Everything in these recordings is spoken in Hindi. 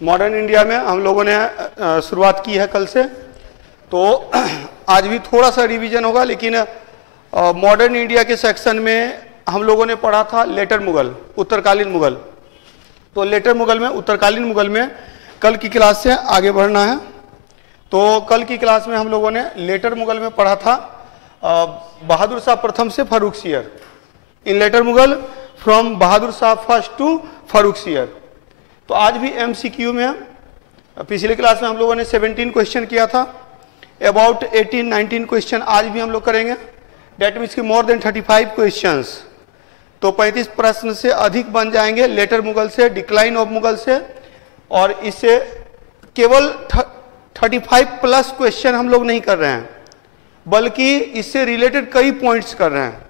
मॉडर्न इंडिया में हम लोगों ने शुरुआत की है कल से, तो आज भी थोड़ा सा रिवीजन होगा, लेकिन मॉडर्न इंडिया के सेक्शन में हम लोगों ने पढ़ा था लेटर मुगल, उत्तरकालीन मुगल। तो लेटर मुगल में, उत्तरकालीन मुगल में कल की क्लास से आगे बढ़ना है। तो कल की क्लास में हम लोगों ने लेटर मुगल में पढ़ा था बहादुर शाह प्रथम से Farrukhsiyar, in later Mughal from Bahadur Shah first to Farrukhsiyar. तो आज भी एमसीक्यू में, पिछले क्लास में हम लोगों ने 17 क्वेश्चन किया था, अबाउट 18-19 क्वेश्चन आज भी हम लोग करेंगे। डेट मीन्स की मोर देन 35 क्वेश्चंस, तो 35 प्रश्न से अधिक बन जाएंगे लेटर मुगल से, डिक्लाइन ऑफ मुगल से, और इससे केवल 35 प्लस क्वेश्चन हम लोग नहीं कर रहे हैं, बल्कि इससे रिलेटेड कई पॉइंट्स कर रहे हैं,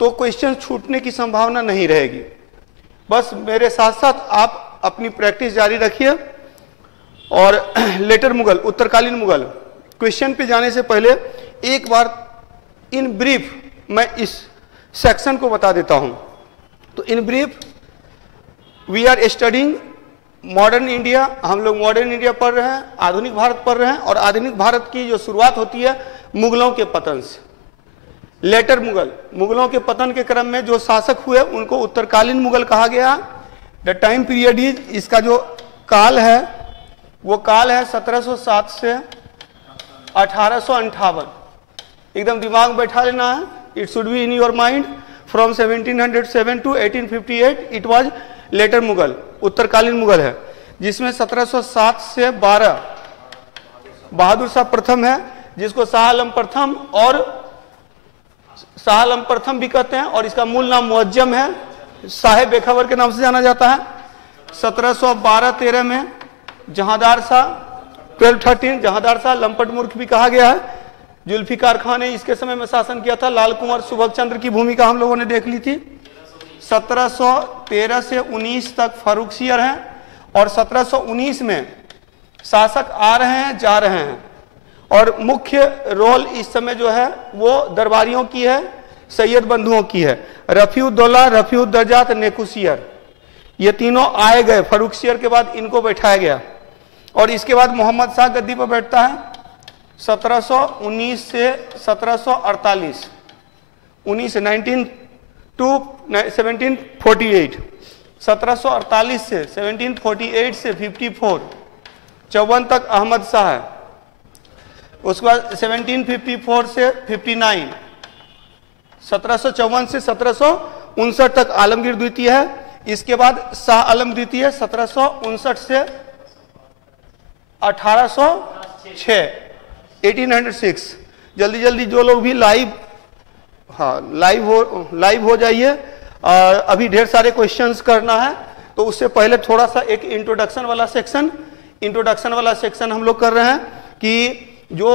तो क्वेश्चन छूटने की संभावना नहीं रहेगी। बस मेरे साथ साथ आप अपनी प्रैक्टिस जारी रखिए। और लेटर मुगल, उत्तरकालीन मुगल, क्वेश्चन पे जाने से पहले एक बार इन ब्रीफ मैं इस सेक्शन को बता देता हूं। तो in brief we are studying modern India, हम लोग मॉडर्न इंडिया पढ़ रहे हैं, आधुनिक भारत पढ़ रहे हैं, और आधुनिक भारत की जो शुरुआत होती है मुगलों के पतन से। लेटर मुगल, मुगलों के पतन के क्रम में जो शासक हुए उनको उत्तरकालीन मुगल कहा गया। द टाइम पीरियड इज, इसका जो काल है वो काल है 1707 से 1858। एकदम दिमाग में बैठा लेना है, it should be in your mind. From 1707 to 1858 it was later Mughal, उत्तरकालीन मुगल है, जिसमें 1707 से 12 बहादुर शाह प्रथम है, जिसको शाह आलम प्रथम और शाह आलम प्रथम भी कहते हैं, और इसका मूल नाम मुअज्जम है, साहेब बेखावर के नाम से जाना जाता है। 1712-13 में जहांदार शाह, 1213 जहांदार शाह, लंपट मूर्ख भी कहा गया है। जुल्फिकार खान ने इसके समय में शासन किया था। लाल कुंवर सुबह चंद्र की भूमिका हम लोगों ने देख ली थी। 1713 से 19 तक फारुखसियर हैं, और 1719 में शासक आ रहे हैं, जा रहे हैं, और मुख्य रोल इस समय जो है वो दरबारियों की है, सैयद बंधुओं की है। रफीउद्दौला, रफीउद्दरजात, नेकुसियर, ये तीनों आए गए। फारुखसियर के बाद इनको बैठाया गया, और इसके बाद मोहम्मद शाह गद्दी पर बैठता है 1719 से 1748, 19 टू 1748, 1748 से 1748 से 54, 54 तक अहमद शाह है। उसके बाद 1754 से 59, 1754 से 1759 तक आलमगीर द्वितीय है। इसके बाद शाह आलम द्वितीय 1759 से 1806, 1806। जल्दी जल्दी जो लोग भी लाइव हो जाइए, अभी ढेर सारे क्वेश्चंस करना है, तो उससे पहले थोड़ा सा एक इंट्रोडक्शन वाला सेक्शन हम लोग कर रहे हैं कि जो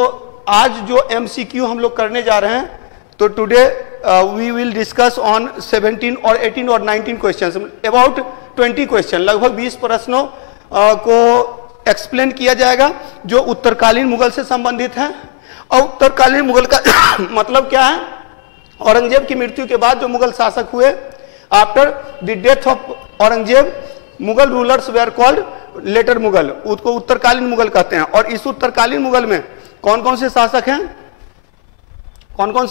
आज जो एमसीक्यू हम लोग करने जा रहे हैं, तो today we will discuss on 17 और 18 और 19 क्वेश्चंस, अबाउट 20 क्वेश्चन, लगभग 20 प्रश्नों को एक्सप्लेन किया जाएगा जो उत्तरकालीन मुगल से संबंधित हैं। और उत्तरकालीन मुगल का मतलब क्या है? औरंगजेब की मृत्यु के बाद जो मुगल शासक हुए, after the death of Aurangzeb, Mughal rulers were called later Mughal, उसको उत्तरकालीन मुगल कहते हैं। और इस उत्तरकालीन मुगल में कौन कौन से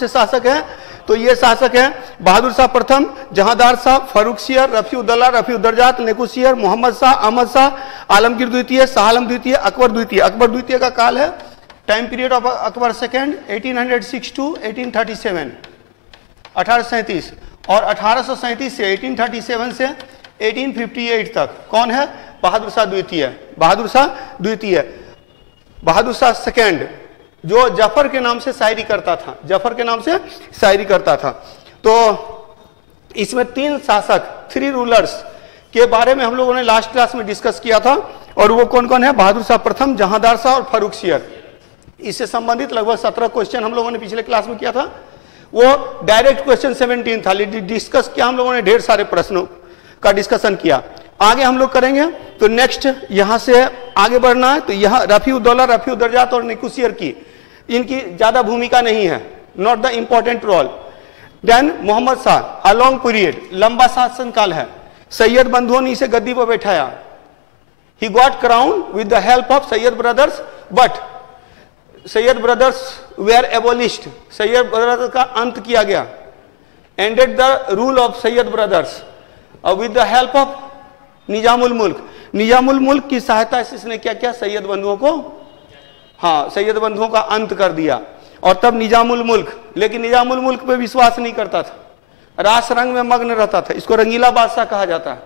शासक हैं? तो ये शासक हैं बहादुर शाह प्रथम, जहांदार शाह, फारुखसियर, रफीउद्दौला, रफीउद्दरजात, नेकुसियर, मोहम्मद शाह, अहमद शाह, आलमगीर द्वितीय, शाह आलम द्वितीय, अकबर द्वितीय। अकबर द्वितीय का काल है, time period of Akbar second 1806 to 1837, 1837, और 1837 से 1837 से 1858 तक कौन है? बहादुर शाह द्वितीय, बहादुर शाह सेकेंड, जो जफर के नाम से शायरी करता था, तो इसमें 3 शासक, 3 रूलर्स के बारे में हम लोगों ने लास्ट क्लास में डिस्कस किया था, और वो कौन कौन है? बहादुर शाह प्रथम, जहांदार शाह और फारुखसियर। इससे संबंधित लगभग 17 क्वेश्चन हम लोगों ने पिछले क्लास में किया था। वो डायरेक्ट क्वेश्चन 17 था, डिस्कस किया हम लोगों ने, ढेर सारे प्रश्नों का डिस्कशन किया। आगे हम लोग करेंगे, तो नेक्स्ट यहां से आगे बढ़ना है। तो यहां रफीउद्दौला, रफीउद्दरजात और नेकुसियर की, इनकी ज्यादा भूमिका नहीं है, not the important role. Then Mohammad Shah, a long period, लंबा शासन काल है, सैयद बंधुओं ने इसे गद्दी पर बैठाया। He got crowned with the help of Sayyid brothers, but Sayyid brothers were abolished. Sayyid brothers का अंत किया गया। Ended the rule of Sayyid brothers with the help of Nizamul मुल्क। निजामुल मुल्क की सहायता से इसने क्या किया? सैयद बंधुओं को, हाँ, सैयद बंधुओं का अंत कर दिया। और तब निजामुल मुल्क, लेकिन निजामुल मुल्क पे विश्वास नहीं करता था, रास रंग में मग्न रहता था। इसको रंगीला बादशाह कहा जाता है।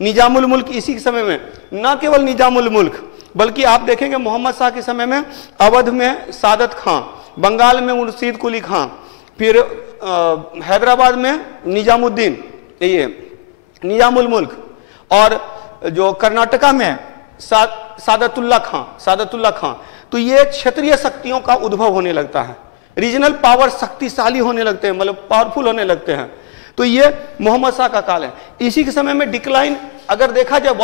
निजामुल मुल्क इसी के समय में, न केवल निजामुल मुल्क बल्कि आप देखेंगे मोहम्मद शाह के समय में अवध में सादत खां, बंगाल में मुर्शीद कुली खां, फिर हैदराबाद में निजामुद्दीन, ये निजामुल मुल्क, और जो कर्नाटका में सादतुल्ला खां। तो ये क्षेत्रीय शक्तियों का उद्भव होने लगता है, रीजनल पावर शक्तिशाली होने लगते हैं, मतलब पावरफुल होने लगते हैं। तो ये मोहम्मद शाह का काल है। इसी के समय में डिक्लाइन अगर देखा जाए,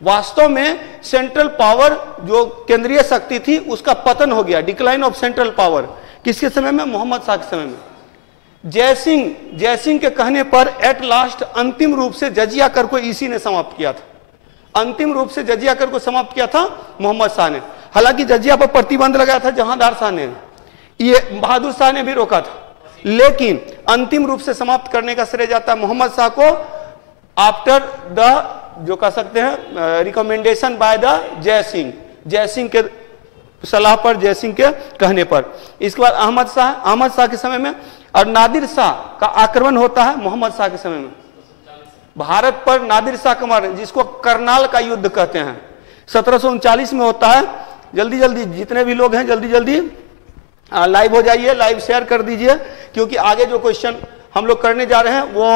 वास्तव में सेंट्रल पावर जो केंद्रीय शक्ति थी उसका पतन हो गया, डिक्लाइन ऑफ सेंट्रल पावर। किसके समय में? मोहम्मद शाह के समय में। जयसिंह के कहने पर एट लास्ट अंतिम रूप से जजिया कर को इसी ने समाप्त किया था। अंतिम रूप से जजिया कर को समाप्त किया था मोहम्मद शाह ने। हालांकि जजिया पर प्रतिबंध लगाया था जहांदार शाह ने, ये बहादुर शाह ने भी रोका था, लेकिन अंतिम रूप से समाप्त करने का श्रेय जाता है मोहम्मद शाह को, आफ्टर द, जो कह सकते हैं, रिकमेंडेशन बाय द जयसिंह के सलाह पर, जयसिंह के कहने पर। इसके बाद अहमद शाह के समय में, और नादिर शाह का आक्रमण होता है मोहम्मद शाह के समय में। भारत पर नादिर शाह का मार, जिसको करनाल का युद्ध कहते हैं, 1739 में होता है। जल्दी जल्दी जितने भी लोग हैं जल्दी लाइव हो जाइए, लाइव शेयर कर दीजिए, क्योंकि आगे जो क्वेश्चन हम लोग करने जा रहे हैं वो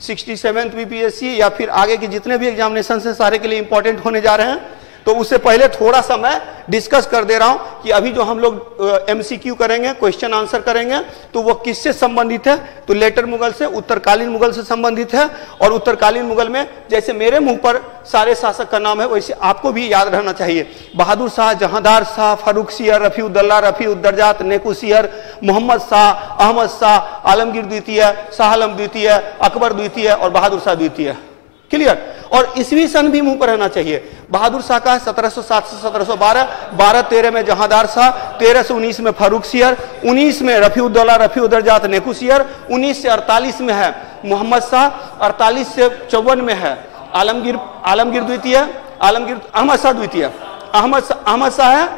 67th बीपीएससी या फिर आगे के जितने भी एग्जामिनेशन हैं सारे के लिए इंपॉर्टेंट होने जा रहे हैं। तो उससे पहले थोड़ा सा मैं डिस्कस कर दे रहा हूं कि अभी जो हम लोग एमसीक्यू करेंगे, क्वेश्चन आंसर करेंगे, तो वो किससे संबंधित है? तो लेटर मुगल से, उत्तरकालीन मुगल से संबंधित है। और उत्तरकालीन मुगल में जैसे मेरे मुंह पर सारे शासक का नाम है, वैसे आपको भी याद रहना चाहिए। बहादुर शाह, जहांदार शाह, फारूक सियर, रफीउद्दौला, रफीउद्दरजात, नेकू सियर, मोहम्मद शाह, अहमद शाह, आलमगीर द्वितीय, शाह आलम द्वितीय, अकबर द्वितीय और बहादुर शाह द्वितीय। क्लियर? और ईस्वी सन भी मुंह पर रहना चाहिए। बहादुर शाह का 1707 से 1712, 1213 में जहांदार शाह, 13 से 19 में फारूक सियर, 19 में रफीउद्दौला, रफीउद्दरजात, नेकू सियर, 19 से 48 में है मोहम्मद शाह, 48 से 54 में है आलमगीर द्वितीय, अहमद शाह द्वितीय। अहमद शाह है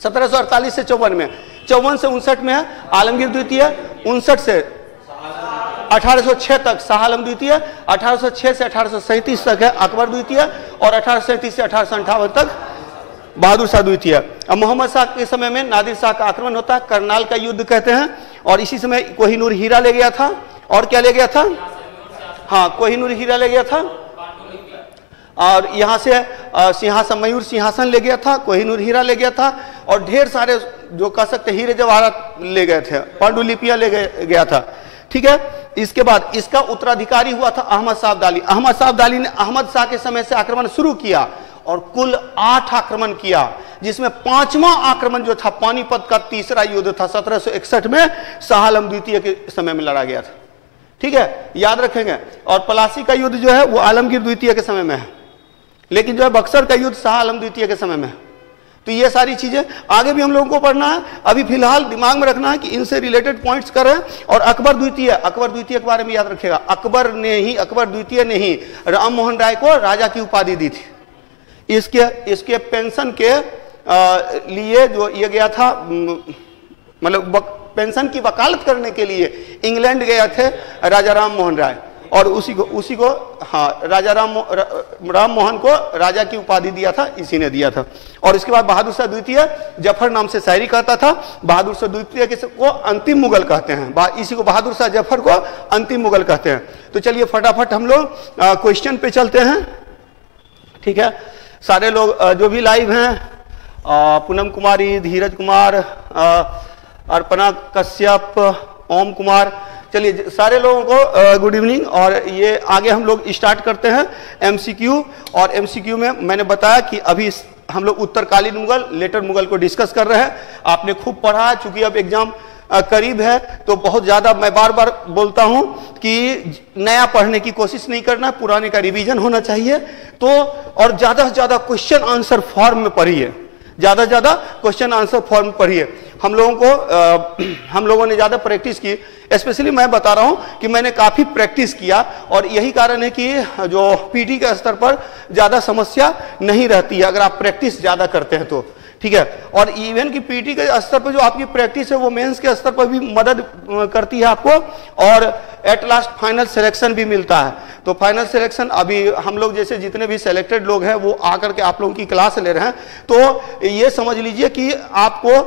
1748 से 54 में, 54 से 59 में है आलमगीर द्वितीय, 59 से 1806 तक शाह आलम द्वितीय, 1806 से 1837 तक है अकबर द्वितीय, और 1837 से 1858 तक बहादुर शाह द्वितीय। अब मोहम्मद शाह के समय में नादिर शाह का आक्रमण होता है, करनाल का युद्ध कहते हैं। और इसी समय कोहिनूर हीरा ले गया था, और क्या ले गया था? हाँ, कोहिनूर हीरा ले गया था, और यहाँ से सिंहासन, मयूर सिंहासन ले गया था, कोहिनूर हीरा ले गया था, और ढेर सारे जो कह सकते हीरे जवाहरात ले गए थे, पांडुलिपियां ले गया था। ठीक है। इसके बाद इसका उत्तराधिकारी हुआ था अहमद शाह अब्दाली। अहमद शाह अब्दाली ने अहमद शाह के समय से आक्रमण शुरू किया और कुल 8 आक्रमण किया, जिसमें 5वां आक्रमण जो था पानीपत का तीसरा युद्ध था 1761 में, शाह आलम द्वितीय के समय में लड़ा गया था। ठीक है, याद रखेंगे। और पलासी का युद्ध जो है वो आलमगीर द्वितीय के समय में है, लेकिन जो है बक्सर का युद्ध शाह आलम द्वितीय के समय में है। तो ये सारी चीजें आगे भी हम लोगों को पढ़ना है। अभी फिलहाल दिमाग में रखना है कि इनसे रिलेटेड पॉइंट्स करें। और अकबर द्वितीय के बारे में याद रखिएगा। अकबर द्वितीय ने ही राम मोहन राय को राजा की उपाधि दी थी। इसके पेंशन के लिए जो ये गया था, मतलब पेंशन की वकालत करने के लिए इंग्लैंड गए थे राजा राम मोहन राय, और उसी को हाँ, राजा राम मोहन को राजा की उपाधि दिया था, इसी ने दिया था। और इसके बाद बहादुर शाह द्वितीय जफर नाम से शायरी करता था। बहादुर शाह द्वितीय को अंतिम मुगल कहते हैं, इसी को बहादुर शाह जफर को अंतिम मुगल कहते हैं। तो चलिए फटाफट हम लोग क्वेश्चन पे चलते हैं। ठीक है, सारे लोग जो भी लाइव हैं, पूनम कुमारी, धीरज कुमार, अर्पणा कश्यप, ओम कुमार, चलिए सारे लोगों को गुड इवनिंग। और ये आगे हम लोग स्टार्ट करते हैं एमसीक्यू। और एमसीक्यू में मैंने बताया कि अभी हम लोग उत्तरकालीन मुगल, लेटर मुगल को डिस्कस कर रहे हैं। आपने खूब पढ़ा है, चूंकि अब एग्जाम करीब है, तो बहुत ज्यादा मैं बार बार बोलता हूं कि नया पढ़ने की कोशिश नहीं करना, पुराने का रिवीजन होना चाहिए। तो और ज्यादा से ज्यादा क्वेश्चन आंसर फॉर्म में पढ़िए, ज्यादा से ज्यादा क्वेश्चन आंसर फॉर्म में पढ़िए। हम लोगों ने ज्यादा प्रैक्टिस की, स्पेशली मैं बता रहा हूं कि मैंने काफी प्रैक्टिस किया, और यही कारण है कि जो पीटी के स्तर पर ज्यादा समस्या नहीं रहती है अगर आप प्रैक्टिस ज्यादा करते हैं तो, ठीक है। और इवन की पीटी के स्तर पर जो आपकी प्रैक्टिस है वो मेंस के स्तर पर भी मदद करती है आपको, और एट लास्ट फाइनल सिलेक्शन भी मिलता है। तो फाइनल सिलेक्शन अभी हम लोग जैसे जितने भी सिलेक्टेड लोग हैं वो आकर के आप लोगों की क्लास ले रहे हैं, तो ये समझ लीजिए कि आपको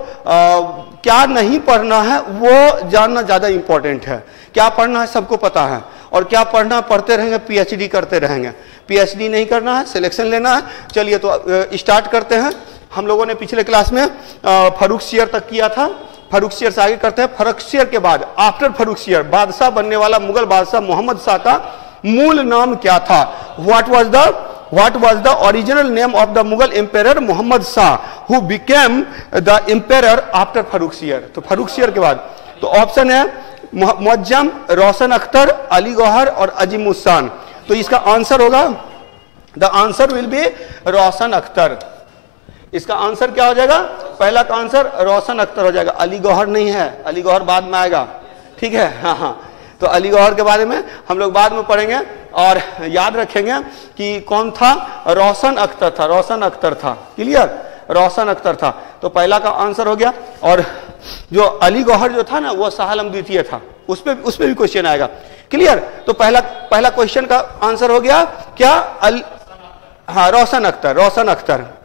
क्या नहीं पढ़ना है वो जानना ज्यादा इंपॉर्टेंट है। क्या पढ़ना है सबको पता है, और क्या पढ़ना पढ़ते रहेंगे, पीएचडी करते रहेंगे। पीएचडी नहीं करना है, सिलेक्शन लेना है। चलिए तो स्टार्ट करते हैं। हम लोगों ने पिछले क्लास में फर्रुखसियर तक किया था, फर्रुखसियर से आगे करते हैं। फर्रुखसियर के बाद आफ्टर फर्रुखसियर बादशाह बनने वाला मुगल बादशाह मोहम्मद शाह का मूल नाम क्या था? What was the original name of the Mughal emperor Mohammad Shah who became the emperor after Farrukhsiyar? तो फर्रुखसियर के बाद तो ऑप्शन है मुअज्जम, रोशन अख्तर, अली गौहर और अजीमुस्सान। तो इसका आंसर होगा, द आंसर विल बी रोशन अख्तर। इसका आंसर क्या हो जाएगा? पहला का आंसर रोशन अख्तर हो जाएगा, अली गौहर नहीं है, अली गौहर बाद में आएगा, ठीक है। हाँ, तो अली गौहर के बारे में हम लोग बाद में पढ़ेंगे, और याद रखेंगे कि कौन था? रोशन अख्तर था, रोशन अख्तर था। क्लियर? रोशन अख्तर था। तो पहला का आंसर हो गया। और जो अली गौहर जो था ना वो शाह आलम द्वितीय था, उस पे भी क्वेश्चन आएगा। क्लियर? तो पहला क्वेश्चन का आंसर हो गया क्या? हाँ, रोशन अख्तर।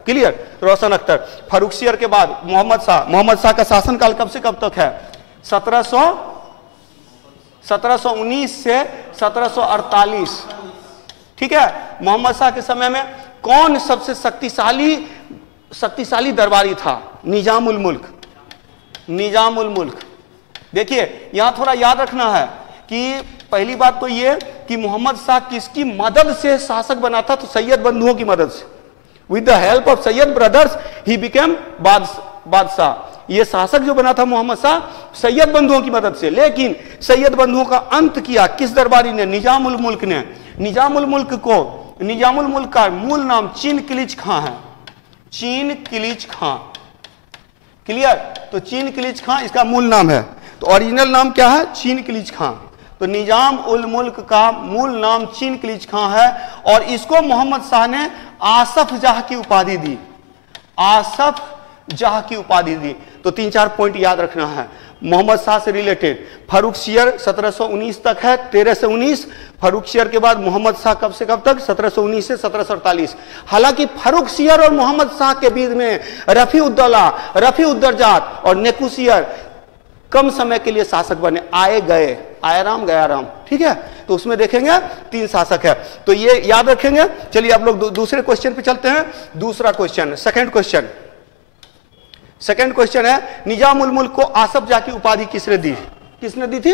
क्लियर? रोशन अख्तर। फर्रुखसियर के बाद मोहम्मद शाह का शासनकाल कब से कब तक है? 1719 से 1748, ठीक है। मोहम्मद शाह के समय में कौन सबसे शक्तिशाली दरबारी था? निजामुल मुल्क। देखिए यहां थोड़ा याद रखना है कि पहली बात तो ये कि मोहम्मद शाह किसकी मदद से शासक बना था? तो सैयद बंधुओं की मदद से, with the help of Syed brothers he became बादशाह। ये शासक जो बना था मोहम्मद शाह सैयद बंधुओं की मदद से, लेकिन सैयद बंधुओं का अंत किया किस दरबारी ने? निजामुल मुल्क ने। निजामुल मुल्क का मूल नाम चीन किलिच खां है, चीन किलिच खां। क्लियर? तो चीन किलिच खां इसका मूल नाम है। तो ओरिजिनल नाम क्या है? चीन किलिच खां। तो निजाम उल मुल्क का मूल नाम चीन किलिच खां है, और इसको मोहम्मद शाह ने आसफ जाह की उपाधि दी, आसफ जाह की उपाधि दी। तो 3-4 पॉइंट याद रखना है मोहम्मद शाह से रिलेटेड। फर्रुखसियर 1719 तक है, 13 से 19। फर्रुखसियर के बाद मोहम्मद शाह कब से कब तक? 1719 से 1748। हालांकि फर्रुखसियर और मोहम्मद शाह के बीच में रफीउद्दौला, रफीउद्दरजात और नेकुसियर कम समय के लिए शासक बने, आए गए, आयाराम गयाराम, ठीक है। तो उसमें देखेंगे 3 शासक है, तो ये याद रखेंगे। चलिए आप लोग दूसरे क्वेश्चन पे चलते हैं। दूसरा क्वेश्चन, सेकंड क्वेश्चन है निजामुल मुल्क को आसफ जाह की उपाधि किसने दी? किसने दी थी?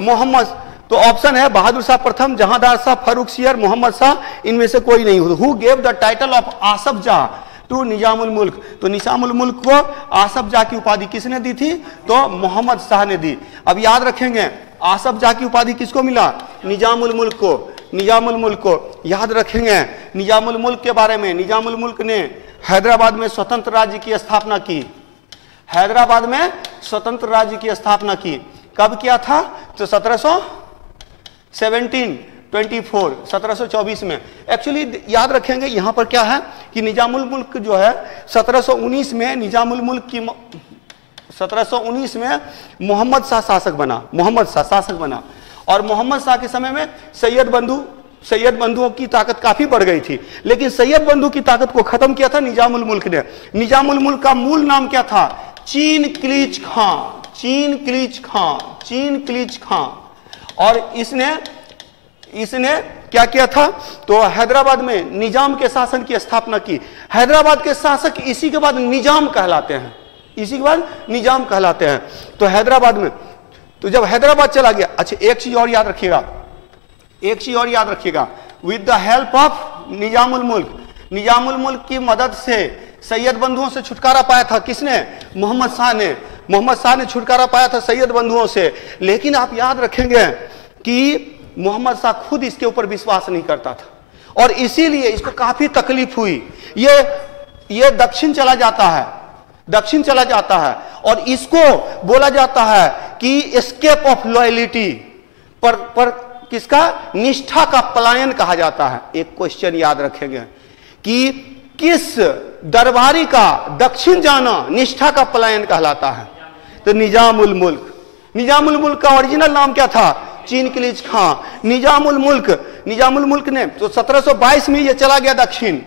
मोहम्मद। तो ऑप्शन है बहादुर शाह प्रथम, जहांदार शाह, फर्रुखसियर, मोहम्मद शाह, इनमें से कोई नहीं। Who gave the title of Asaf Jah to Nizamul Mulk? तो निजामुल मुल्क को आसफ जाह की उपाधि किसने दी थी? तो मोहम्मद शाह ने दी। अब याद रखेंगे आसफ जाह की उपाधि किसको मिला? निजामुल मुल्क को। निजामुल मुल्क को याद रखेंगे। निजामुल मुल्क के बारे में, निजामुल मुल्क ने हैदराबाद में स्वतंत्र राज्य की स्थापना की, हैदराबाद में स्वतंत्र राज्य की स्थापना की। कब किया था? तो 1724 में। एक्चुअली याद रखेंगे यहां पर क्या है कि निजामुल मुल्क जो है 1719 में, निजामुल मुल्क की 1719 में मोहम्मद शाह शासक बना, और मोहम्मद शाह के समय में सैयद बंधुओं की ताकत काफी बढ़ गई थी, लेकिन सैयद बंधु की ताकत को खत्म किया था निजामुल मुल्क ने। निजामुल मुल्क का मूल नाम क्या था? चीन किलिच खां। और इसने क्या किया था? तो हैदराबाद में निजाम के शासन की स्थापना की। हैदराबाद के शासक इसी के बाद निजाम कहलाते हैं। तो हैदराबाद में, तो जब हैदराबाद चला गया, अच्छा एक चीज और याद रखिएगा, with the help of Nizamul मुल्क की मदद से सैयद बंधुओं से छुटकारा पाया था किसने? मोहम्मद शाह ने। मोहम्मद शाह ने छुटकारा पाया था सैयद बंधुओं से, लेकिन आप याद रखेंगे कि मोहम्मद शाह खुद इसके ऊपर विश्वास नहीं करता था और इसीलिए इसको काफी तकलीफ हुई। ये दक्षिण चला जाता है, दक्षिण चला जाता है और इसको बोला जाता है कि एस्केप ऑफ लॉयलिटी, पर किसका, निष्ठा का पलायन कहा जाता है। एक क्वेश्चन याद रखेंगे कि किस दरबारी का दक्षिण जाना निष्ठा का पलायन कहलाता है? तो निजामुल मुल्क। निजामुल मुल्क का ओरिजिनल नाम क्या था? चिनकिलीज खां। निजामुल मुल्क ने तो 1722 में ये चला गया दक्षिण,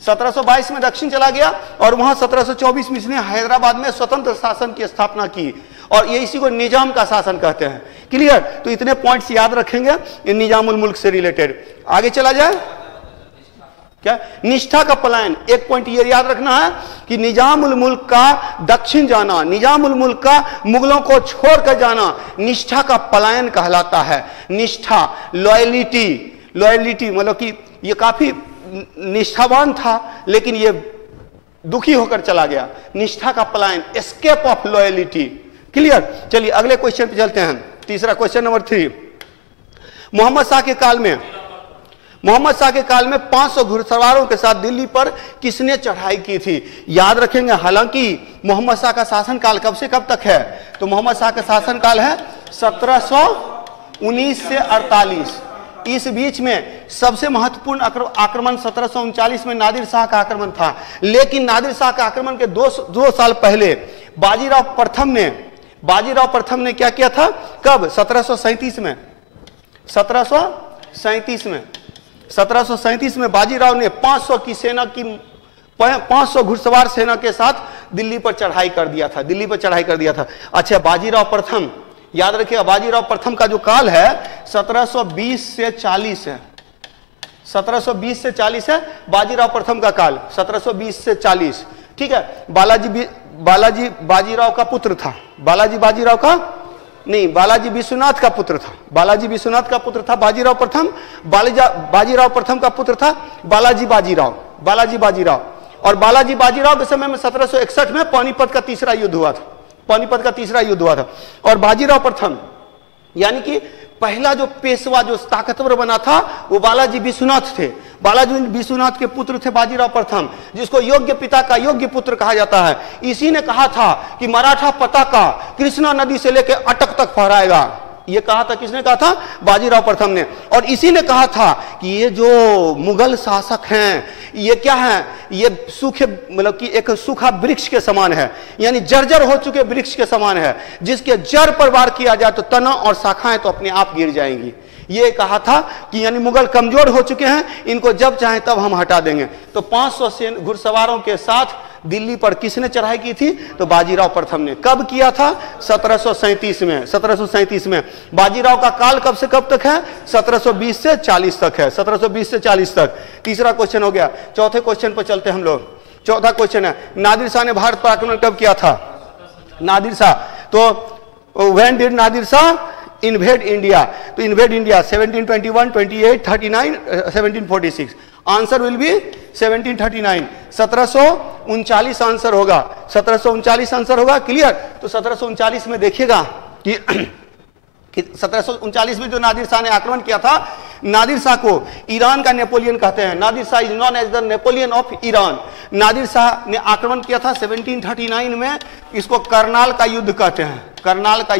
1722 में दक्षिण चला गया और वहां 1724 में इसने हैदराबाद में स्वतंत्र शासन की स्थापना की और ये इसी को निजाम का शासन कहते हैं। क्लियर? तो इतने पॉइंट्स याद रखेंगे ये निजामुल मुल्क से रिलेटेड। आगे चला जाए, क्या निष्ठा का पलायन। एक पॉइंट ये याद रखना है कि निजामुल मुल्क का दक्षिण जाना, निजामुल मुल्क का मुगलों को छोड़कर जाना निष्ठा का पलायन कहलाता है। निष्ठा, लॉयलिटी मतलब कि ये काफी निष्ठावान था लेकिन ये दुखी होकर चला गया। निष्ठा का पलायन, एस्केप ऑफ लॉयलिटी। क्लियर? चलिए अगले क्वेश्चन पे चलते हैं। तीसरा क्वेश्चन नंबर 3। मोहम्मद शाह के काल में 500 घुड़सवारों के साथ दिल्ली पर किसने चढ़ाई की थी? याद रखेंगे, हालांकि मोहम्मद शाह का शासनकाल कब से कब तक है? तो मोहम्मद शाह का शासनकाल है 1719 से 48। इस बीच में सबसे महत्वपूर्ण आक्रमण 1739 में नादिर शाह का आक्रमण था, लेकिन नादिर शाह का आक्रमण के दो साल पहले बाजीराव प्रथम ने क्या किया था? कब? 1737 में। 1737 में बाजीराव ने 500 घुड़सवार सेना के साथ दिल्ली पर चढ़ाई कर दिया था। अच्छा, बाजीराव प्रथम याद रखिएगा, बाजीराव प्रथम का जो काल है 1720 से 40 है। 1720 से 40 है बाजीराव प्रथम का काल, 1720 से 40। ठीक है। बालाजी बाजीराव का पुत्र था। बालाजी विश्वनाथ का पुत्र था। बाजीराव प्रथम। बाजीराव प्रथम का पुत्र था बालाजी बाजीराव। और बालाजी बाजीराव के समय में 1761 में पानीपत का तीसरा युद्ध हुआ था। और बाजीराव प्रथम यानी कि पहला जो पेशवा जो ताकतवर बना था वो बालाजी विश्वनाथ थे। बालाजी विश्वनाथ के पुत्र थे बाजीराव प्रथम, जिसको योग्य पिता का योग्य पुत्र कहा जाता है। इसी ने कहा था कि मराठा पताका कृष्णा नदी से लेकर अटक तक फहराएगा। ये कहा था, किसने कहा था? बाजीराव प्रथम ने। और इसी ने कहा था कि ये जो मुगल शासक हैं ये क्या है? ये सूखे मतलब कि एक सूखा वृक्ष के समान है, यानी जर्जर हो चुके वृक्ष के समान है, जिसके जड़ पर वार किया जाए तो तना और शाखाएं तो अपने आप गिर जाएंगी। ये कहा था कि यानी मुगल कमजोर हो चुके हैं, इनको जब चाहे तब हम हटा देंगे। तो 500 घुड़सवारों के साथ दिल्ली पर किसने चढ़ाई की थी? तो बाजीराव प्रथम ने। कब किया था? 1737 में। बाजीराव का काल कब से कब तक है? 1720 से 40 तक है। 1720 से 40 तक। तीसरा क्वेश्चन हो गया। चौथे क्वेश्चन पर चलते हैं हम लोग। चौथा क्वेश्चन है, नादिर शाह ने भारत पर आक्रमण कब किया था? नादिर शाह तो when did Nadir Shah invade India? तो invade India 1721, 28, 39, 1746। Answer will be 1739। 1739 answer होगा। 1739 आंसर होगा। क्लियर? तो 1739 में देखिएगा कि 1739 में जो नादिर शाह ने आक्रमण किया था, नादिर शाह को ईरान का नेपोलियन कहते हैं। Nadir Shah is known as the Napoleon of Iran. Nadir Shah ने आक्रमण किया था 1739 में। इसको करनाल का युद्ध कहते हैं। करनाल का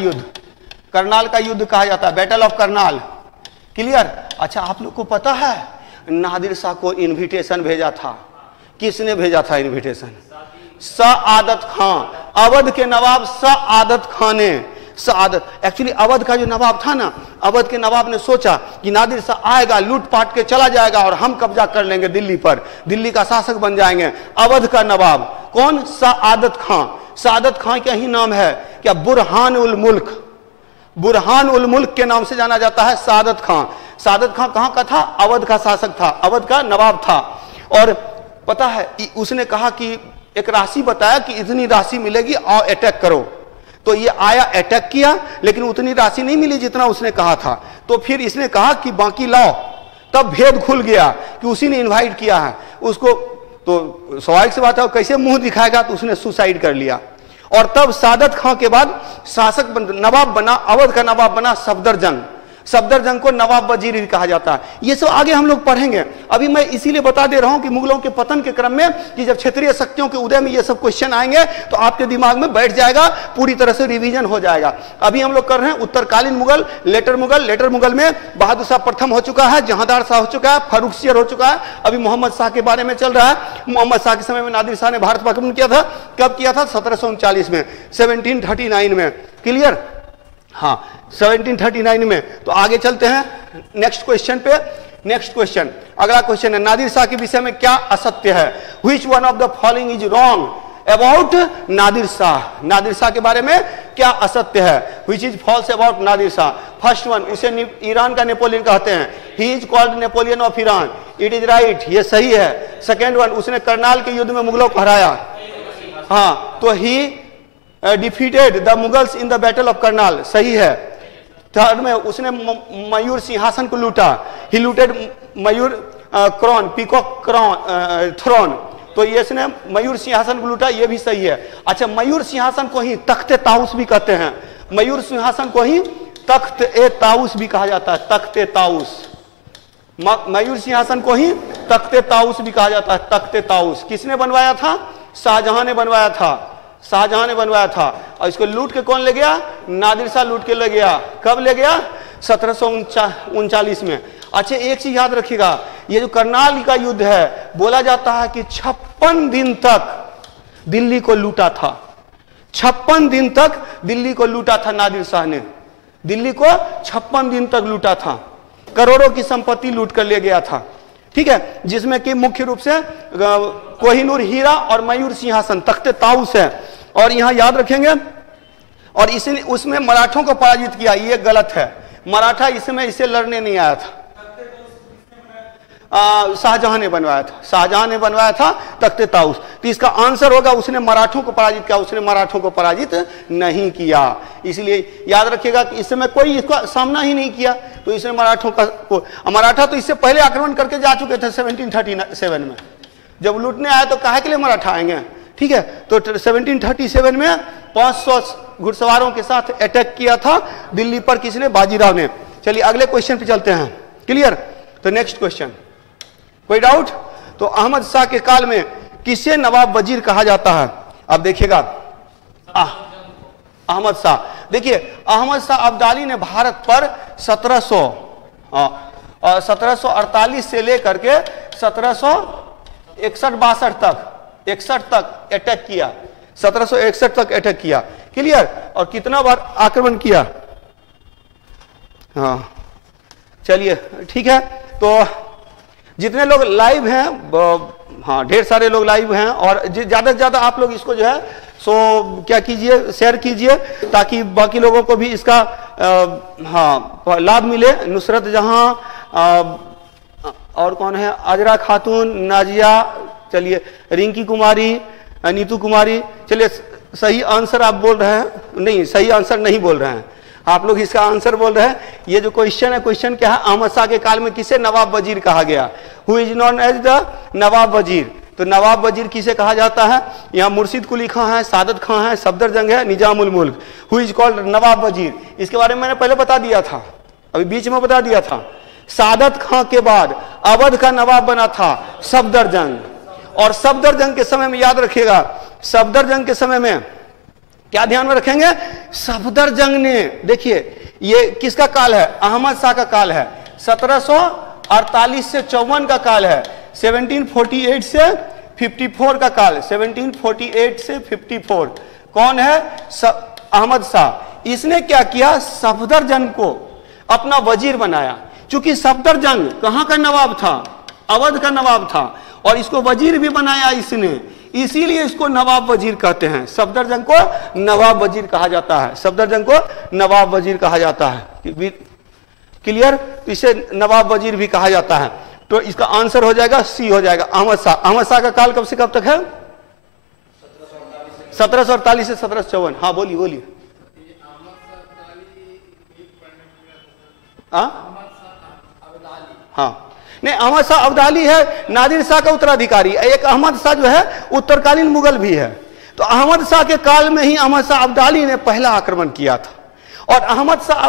युद्ध कहा जाता है, बैटल ऑफ करनाल। क्लियर? अच्छा, आप लोग को पता है नादिर शाह को इनविटेशन भेजा था? किसने भेजा था इनविटेशन? सआदत खां, अवध के नवाब सआदत खान ने। एक्चुअली अवध का जो नवाब था ना, अवध के नवाब ने सोचा कि नादिर शाह आएगा, लूटपाट के चला जाएगा और हम कब्जा कर लेंगे दिल्ली पर, दिल्ली का शासक बन जाएंगे। अवध का नवाब कौन? सआदत खां। सआदत खां का ही नाम है क्या? बुरहान उल मुल्क के नाम से जाना जाता है सआदत खां। सआदत खां कहां का था? अवध का शासक था, अवध का नवाब था। और पता है उसने कहा कि एक राशि बताया कि इतनी राशि मिलेगी, आओ अटैक करो। तो ये आया, अटैक किया, लेकिन उतनी राशि नहीं मिली जितना उसने कहा था। तो फिर इसने कहा कि बाकी लाओ। तब भेद खुल गया कि उसी ने इन्वाइट किया है उसको। तो स्वाभाविक सी बात है, कैसे मुंह दिखाएगा? तो उसने सुसाइड कर लिया। और तब सादत खां के बाद शासक नवाब बना, अवध का नवाब बना सफदरजंग। सफदरजंग को नवाब वजीर भी कहा जाता है। ये सब आगे हम लोग पढ़ेंगे। अभी मैं इसीलिए बता दे रहा हूं कि मुगलों के पतन के क्रम में कि जब क्षेत्रीय शक्तियों के उदय में ये सब क्वेश्चन आएंगे तो आपके दिमाग में बैठ जाएगा, पूरी तरह से रिवीजन हो जाएगा। अभी हम लोग कर रहे हैं उत्तरकालीन मुगल, लेटर मुगल। लेटर मुगल में बहादुर शाह प्रथम हो चुका है, जहांदार शाह हो चुका है, फारूकसियर हो चुका है, अभी मोहम्मद शाह के बारे में चल रहा है। मोहम्मद शाह के समय में नादिर शाह ने भारत पर आक्रमण किया था। कब किया था? 1739 में, 1739 में। क्लियर? हाँ, 1739 में। तो आगे चलते हैं नेक्स्ट क्वेश्चन पे। नेक्स्ट क्वेश्चन, अगला क्वेश्चन है नादिर शाह के विषय में क्या असत्य है? Which one of the following is wrong about Nadir Shah? Nadir Shah के बारे में क्या असत्य है? Which is false about Nadir Shah? First one, उसे ईरान का नेपोलियन कहते हैं। He is called Napoleon of Iran. It is right, ये सही है। सेकेंड वन, उसने करनाल के युद्ध में मुगलों को हराया। हाँ, तो ही defeated the Mughals in the battle of Karnal, सही है। थर्ड में, उसने मयूर सिंहासन को लूटा। ही लूटेड मयूर क्रॉन, पीकॉक थ्रोन, तो ये इसने मयूर सिंहासन को लूटा, ये भी सही है। अच्छा, मयूर सिंहासन को ही तख्ते ताउस भी कहते हैं। मयूर सिंहासन को ही तख्ते ताउस भी कहा जाता है। तख्ते ताउस, मयूर सिंहासन को ही तख्ते ताउस भी कहा जाता है। तख्ते ताउस किसने बनवाया था? शाहजहां ने बनवाया था। शाहजहां ने बनवाया था। और इसको लूट के कौन ले गया? नादिर शाह लूट के ले गया। कब ले गया? 1739 में। अच्छा, एक चीज याद रखिएगा, ये जो करनाल का युद्ध है, बोला जाता है कि 56 दिन तक दिल्ली को लूटा था। 56 दिन तक दिल्ली को लूटा था नादिर शाह ने। दिल्ली को 56 दिन तक लूटा था। करोड़ों की संपत्ति लूट कर ले गया था। ठीक है, जिसमें कि मुख्य रूप से कोहिनूर हीरा और मयूर सिंहासन, तख्ते ताउस है। और यहां याद रखेंगे, और इसने उसमें मराठों को पराजित किया। ये गलत है, मराठा इसमें इसे लड़ने नहीं आया था। शाहजहां ने बनवाया था। शाहजहां ने बनवाया था तख्ते ताउस। तो इसका आंसर होगा उसने मराठों को पराजित किया। उसने मराठों को पराजित नहीं किया। इसलिए याद रखिएगा कि इस समय कोई इसका सामना ही नहीं किया, तो इसने मराठों का मराठा तो इससे पहले आक्रमण करके जा चुके थे 1737 में। जब लूटने आए तो काहे के लिए मराठा आएंगे? ठीक है, तो 1737 में 500 घुड़सवारों के साथ अटैक किया था दिल्ली पर। किसने? बाजीराव ने। चलिए अगले क्वेश्चन पे चलते हैं। क्लियर? तो नेक्स्ट क्वेश्चन, कोई डाउट? तो अहमद शाह के काल में किसे नवाब वजीर कहा जाता है? अब देखिएगा, अहमद शाह, देखिए अहमद शाह अब्दाली ने भारत पर 1748 से लेकर के 1761-62 तक अटैक किया। 1761 तक अटैक किया। क्लियर? और कितना बार आक्रमण किया? हाँ, चलिए ठीक है। तो जितने लोग लाइव हैं, हाँ ढेर सारे लोग लाइव हैं, और ज्यादा से ज्यादा आप लोग इसको जो है सो क्या कीजिए, शेयर कीजिए, ताकि बाकी लोगों को भी इसका हाँ लाभ मिले। नुसरत जहां, और कौन है, आजरा खातून, नाजिया, चलिए रिंकी कुमारी, नीतू कुमारी, चलिए सही आंसर आप बोल रहे हैं। नहीं, सही आंसर नहीं बोल रहे हैं आप लोग, इसका आंसर बोल रहे हैं। ये जो क्वेश्चन है, क्वेश्चन क्या है? अहमद शाह के काल में किसे नवाब वजीर कहा गया? Who is known as the Nawab Wazir? तो नवाब वजीर किसे कहा जाता है? यहाँ मुर्शिद कुली खां है, सादत खां है, सफदरजंग है, निजामुल मुल्क। हु इज कॉल्ड नवाब वजीर? इसके बारे में मैंने पहले बता दिया था, अभी बीच में बता दिया था। सादत खां के बाद अवध का नवाब बना था सफदरजंग। और सफदरजंग के समय में याद रखिएगा, सफदरजंग के समय में क्या ध्यान में रखेंगे? सफदरजंग ने, देखिए ये किसका काल है? अहमद शाह का काल है। 1748 से 54 का काल है। 1748 से 54 का काल, 1748 से 54। कौन है? अहमद शाह। इसने क्या किया? सफदरजंग को अपना वजीर बनाया। चूंकि सफदरजंग कहां का नवाब था? अवध का नवाब था, और इसको वजीर भी बनाया इसने, इसीलिए इसको नवाब वजीर कहते हैं। सफदरजंग को नवाब वजीर कहा जाता है। सफदरजंग को नवाब वजीर कहा जाता है। क्लियर? इसे नवाब वजीर भी कहा जाता है। तो इसका आंसर हो जाएगा सी, हो जाएगा अहमद शाह। अहमद शाह का काल कब से कब तक है? 1748 से 1754। हाँ बोलिए बोलिए। हाँ नहीं, अहमद शाह अब्दाली है नादिर शाह का उत्तराधिकारी। एक अहमद शाह जो है उत्तरकालीन मुगल भी है। तो अहमद शाह के काल में ही अहमद शाह अब्दाली ने पहला आक्रमण किया था। और अहमद शाह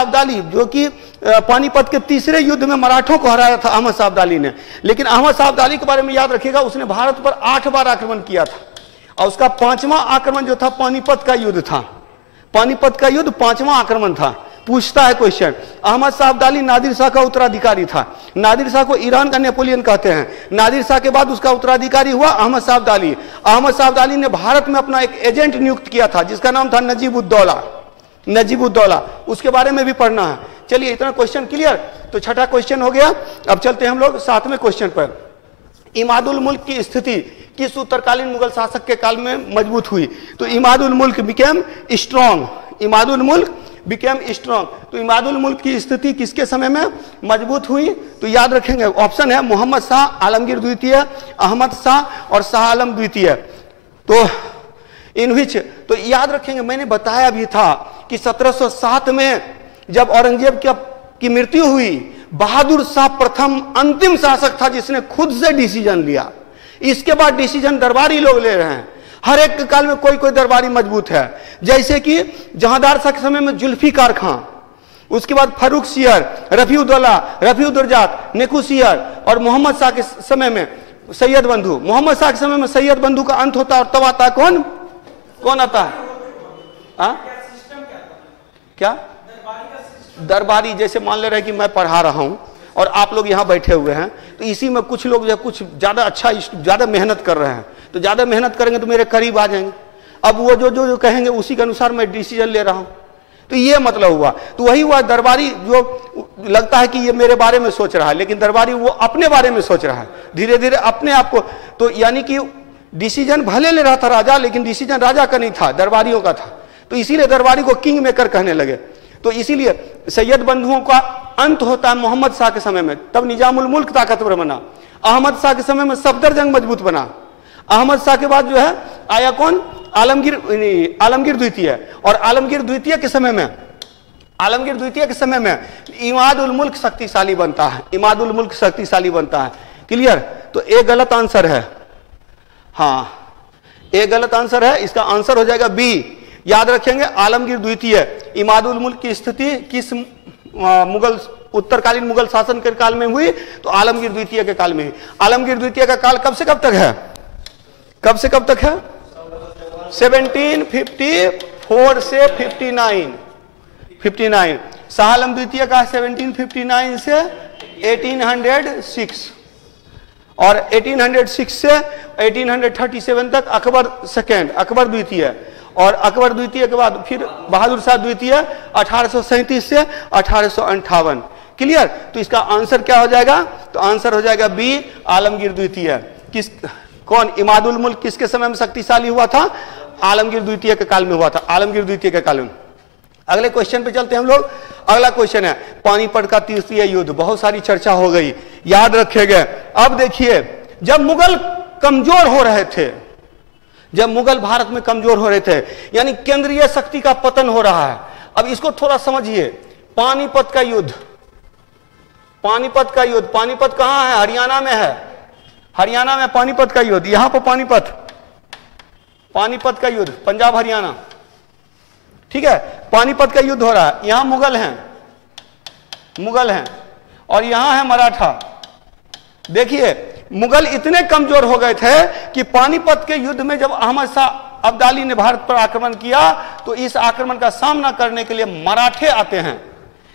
अब्दाली जो कि पानीपत के तीसरे युद्ध में मराठों को हराया था अहमद शाह अब्दाली ने। लेकिन अहमद शाह अब्दाली के बारे में याद रखिएगा, उसने भारत पर 8 बार आक्रमण किया था और उसका 5वां आक्रमण जो था पानीपत का युद्ध था। पानीपत का युद्ध 5वां आक्रमण था। पूछता है क्वेश्चन, अहमद शाह अब्दाली नादिर शाह का उत्तराधिकारी था। नादिर शाह को ईरान का नेपोलियन कहते हैं। नादिर शाह के बाद उसका उत्तराधिकारी हुआ अहमद शाह अब्दाली। अहमद शाह अब्दाली ने भारत में अपना एक एजेंट नियुक्त किया था जिसका नाम था नजीब-उद-दौला। उसके बारे में भी पढ़ना है। चलिए, इतना क्वेश्चन क्लियर। तो छठा क्वेश्चन हो गया। अब चलते हैं हम लोग 7वें क्वेश्चन पर। इमादुल मुल्क की स्थिति किस उत्तरकालीन मुगल शासक के काल में मजबूत हुई? तो इमादुल मुल्क बिकेम स्ट्रॉन्ग। तो इमादुल मुल्क की स्थिति किसके समय में मजबूत हुई? तो याद रखेंगे, ऑप्शन है मोहम्मद शाह, आलमगीर द्वितीय, अहमद शाह और शाह आलम द्वितीय। तो इन विच, तो याद रखेंगे, मैंने बताया भी था कि 1707 में जब औरंगजेब की मृत्यु हुई, बहादुर शाह प्रथम अंतिम शासक था जिसने खुद से डिसीजन लिया। इसके बाद डिसीजन दरबारी लोग ले रहे हैं। हर एक काल में कोई कोई दरबारी मजबूत है, जैसे कि जहांदार शाह के समय में जुल्फिकार खां, उसके बाद फारूक सियर, रफीउद्दौला, रफीउद्दरजात, नेकू सियर और मोहम्मद शाह के समय में सैयद बंधु। मोहम्मद शाह के समय में सैयद बंधु का अंत होता है और तब आता है कौन आता है? क्या दरबारी? जैसे मान ले रहे हैं कि मैं पढ़ा रहा हूं और आप लोग यहां बैठे हुए हैं, तो इसी में कुछ लोग जो कुछ ज्यादा अच्छा, ज्यादा मेहनत कर रहे हैं, तो ज्यादा मेहनत करेंगे तो मेरे करीब आ जाएंगे। अब वो जो कहेंगे उसी के अनुसार मैं डिसीजन ले रहा हूं। तो ये मतलब हुआ। तो वही हुआ, दरबारी जो लगता है कि ये मेरे बारे में सोच रहा है, लेकिन दरबारी वो अपने बारे में सोच रहा है, धीरे धीरे अपने आप को। तो यानी कि डिसीजन भले ले रहा था राजा, लेकिन डिसीजन राजा का नहीं था, दरबारियों का था। तो इसीलिए दरबारी को किंग मेकर कहने लगे। तो इसीलिए सैयद बंधुओं का अंत होता है मोहम्मद शाह के समय में, तब निजामुल मुल्क ताकतवर बना। अहमद शाह के समय में सफदरजंग मजबूत बना। अहमद शाह के बाद जो है आया कौन? आलमगीर द्वितीय। और आलमगीर द्वितीय के समय में इमादुल मुल्क शक्तिशाली बनता है। क्लियर? तो एक गलत आंसर है। हाँ, एक गलत आंसर है। इसका आंसर हो जाएगा बी। याद रखेंगे, आलमगीर द्वितीय। इमादुल मुल्क की स्थिति किस उत्तरकालीन मुगल शासन के काल में हुई? तो आलमगीर द्वितीय के काल में हुई। आलमगीर द्वितीय का काल कब से कब तक है? 1754 से 59। शाह आलम द्वितीय का 1759 से 1806 और 1806 से 1837 तक अकबर द्वितीय। और अकबर द्वितीय के बाद फिर बहादुर शाह द्वितीय 1837 से 1858। क्लियर? तो इसका आंसर क्या हो जाएगा? तो आंसर हो जाएगा बी, आलमगीर द्वितीय। कौन? इमादुल मुल्क किसके समय में शक्तिशाली हुआ था? आलमगीर द्वितीय के काल में हुआ था। अगले क्वेश्चन पे चलते हैं हम लोग। अगला क्वेश्चन है पानीपत का तीसरा युद्ध। बहुत सारी चर्चा हो गई, याद रखेंगे। अब देखिए, जब मुगल भारत में कमजोर हो रहे थे, यानी केंद्रीय शक्ति का पतन हो रहा है। अब इसको थोड़ा समझिए। पानीपत का युद्ध पानीपत कहां है? हरियाणा में है। हरियाणा में पानीपत का युद्ध। यहां पर पानीपत का युद्ध, पंजाब हरियाणा। ठीक है, पानीपत का युद्ध हो रहा है। यहां मुगल हैं और यहां है मराठा। देखिए, मुगल इतने कमजोर हो गए थे कि पानीपत के युद्ध में जब अहमद शाह अब्दाली ने भारत पर आक्रमण किया, तो इस आक्रमण का सामना करने के लिए मराठे आते हैं।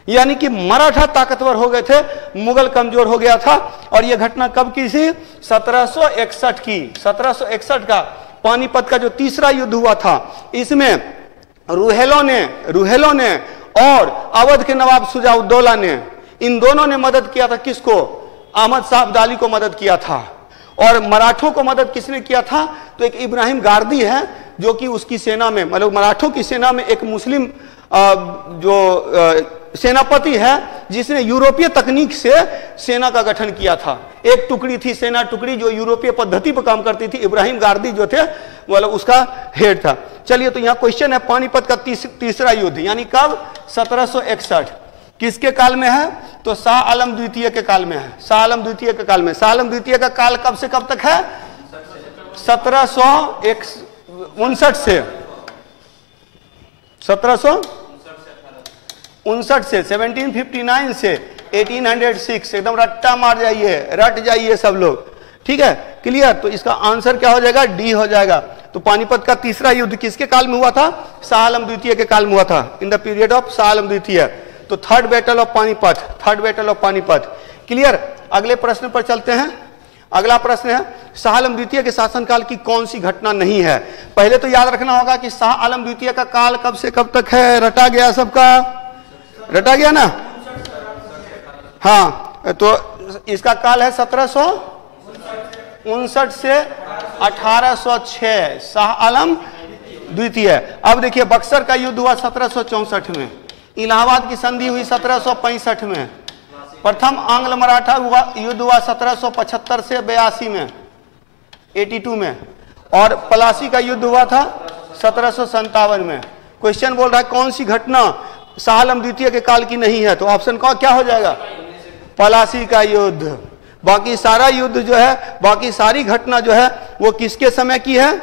यानी कि मराठा ताकतवर हो गए थे, मुगल कमजोर हो गया था। और यह घटना कब की थी? 1761 की। 1761 का पानीपत का जो तीसरा युद्ध हुआ था, इसमें रूहेलों ने और अवध के नवाब शुजा-उद-दौला ने, इन दोनों ने मदद किया था। किसको? अहमद शाह अब्दाली को मदद किया था। और मराठों को मदद किसने किया था? तो एक इब्राहिम गारदी है, जो कि उसकी सेना में, मतलब मराठों की सेना में एक मुस्लिम जो सेनापति है, जिसने यूरोपीय तकनीक से सेना का गठन किया था। एक टुकड़ी थी, सेना टुकड़ी, जो यूरोपीय पद्धति पर काम करती थी। इब्राहिम गारदी जो थे, मतलब उसका हेड था। चलिए, तो यहाँ क्वेश्चन है पानीपत का तीसरा युद्ध, यानी कब? 1761। किसके काल में है? तो शाह आलम द्वितीय के काल में है। शाह आलम द्वितीय का काल का कब से कब तक है? 1759 से 1759 से 1759 से 1806, एकदम रट्टा मार जाइए, रट जाइए सब लोग, ठीक है, क्लियर। तो इसका आंसर क्या हो जाएगा? डी हो जाएगा। तो पानीपत का तीसरा युद्ध किसके काल में हुआ था? शाह आलम द्वितीय के काल में हुआ था, in the period of Shah Alam द्वितीय। तो third battle of Panipat, third battle of Panipat, clear. अगले प्रश्न पर चलते हैं। अगला प्रश्न है शाह आलम द्वितीय के शासनकाल की कौन सी घटना नहीं है? पहले तो याद रखना होगा कि शाह आलम द्वितीय का काल कब से कब तक है? रटा गया सबका? रटा गया ना? हाँ, तो इसका काल है 1759 से 1806, शाह आलम द्वितीय। अब देखिए, बक्सर का युद्ध हुआ 1764 में, इलाहाबाद की संधि हुई 1765 में, प्रथम आंग्ल मराठा युद्ध हुआ 1775 से 82 में, 82 में, और पलासी का युद्ध हुआ था 1757 में। क्वेश्चन बोल रहा है कौन सी घटना शाह आलम द्वितीय के काल की नहीं है? तो ऑप्शन का क्या हो जाएगा? पलासी का युद्ध। बाकी सारा युद्ध जो है, बाकी सारी घटना जो है वो किसके समय की है?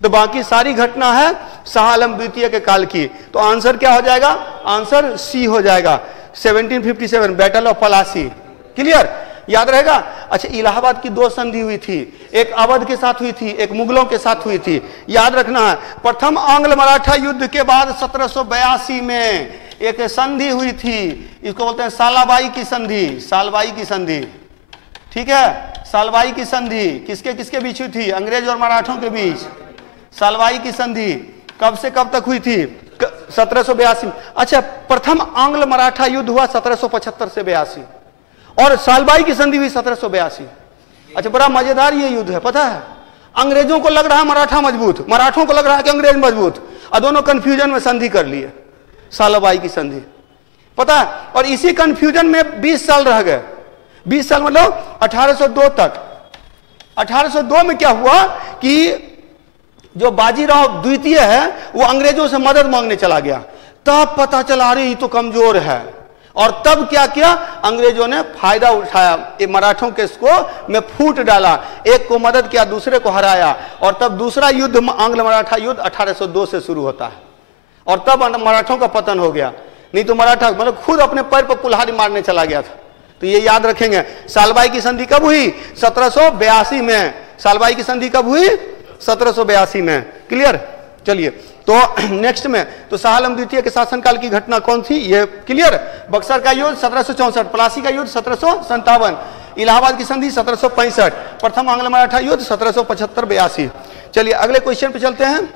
तो बाकी सारी घटना है शाह आलम द्वितीय के काल की। तो आंसर क्या हो जाएगा? आंसर सी हो जाएगा, 1757 बैटल ऑफ पलासी, क्लियर, याद रहेगा। अच्छा, इलाहाबाद की दो संधि हुई थी, एक अवध के साथ हुई थी, एक मुगलों के साथ हुई थी, याद रखना है। प्रथम आंग्ल मराठा युद्ध के बाद 1782 में एक संधि हुई थी, इसको बोलते हैं सालाबाई की संधि, सालबाई की संधि, ठीक है। सालबाई की संधि किसके किसके बीच हुई थी? अंग्रेज और मराठों के बीच। सालबाई की संधि कब से कब तक हुई थी? 1782 में। अच्छा, प्रथम आंग्ल मराठा युद्ध हुआ 1775 से 82, और सालबाई की संधि हुई 1782। अच्छा, बड़ा मजेदार ये युद्ध है, पता है। अंग्रेजों को लग रहा है मराठा मजबूत, मराठों को लग रहा है कि अंग्रेज मजबूत, और दोनों कंफ्यूजन में संधि कर लिए, सालबाई की संधि, पता है। और इसी कंफ्यूजन में 20 साल रह गए, 20 साल मतलब 1802 तक। 1802 में क्या हुआ कि जो बाजीराव द्वितीय है वो अंग्रेजों से मदद मांगने चला गया, तब पता चला अरे ये तो कमजोर है, और तब क्या किया? अंग्रेजों ने फायदा उठाया, मराठों के इसको में फूट डाला, एक को मदद किया, दूसरे को हराया, और तब दूसरा युद्ध आंग्ल मराठा युद्ध 1802 से शुरू होता है, और तब मराठों का पतन हो गया। नहीं तो मराठा मतलब खुद अपने पैर पर कुल्हाड़ी मारने चला गया था। तो ये याद रखेंगे। सालबाई की संधि कब हुई? 1782 में। सालबाई की संधि कब हुई? 1782 में, क्लियर। चलिए, तो नेक्स्ट में तो शाह आलम द्वितीय के शासनकाल की घटना कौन थी? ये क्लियर। बक्सर का युद्ध 1764, पलासी का युद्ध 1757, इलाहाबाद की संधि 1765, प्रथम आंग्ल मराठा युद्ध 1775-82। चलिए अगले क्वेश्चन पे चलते हैं।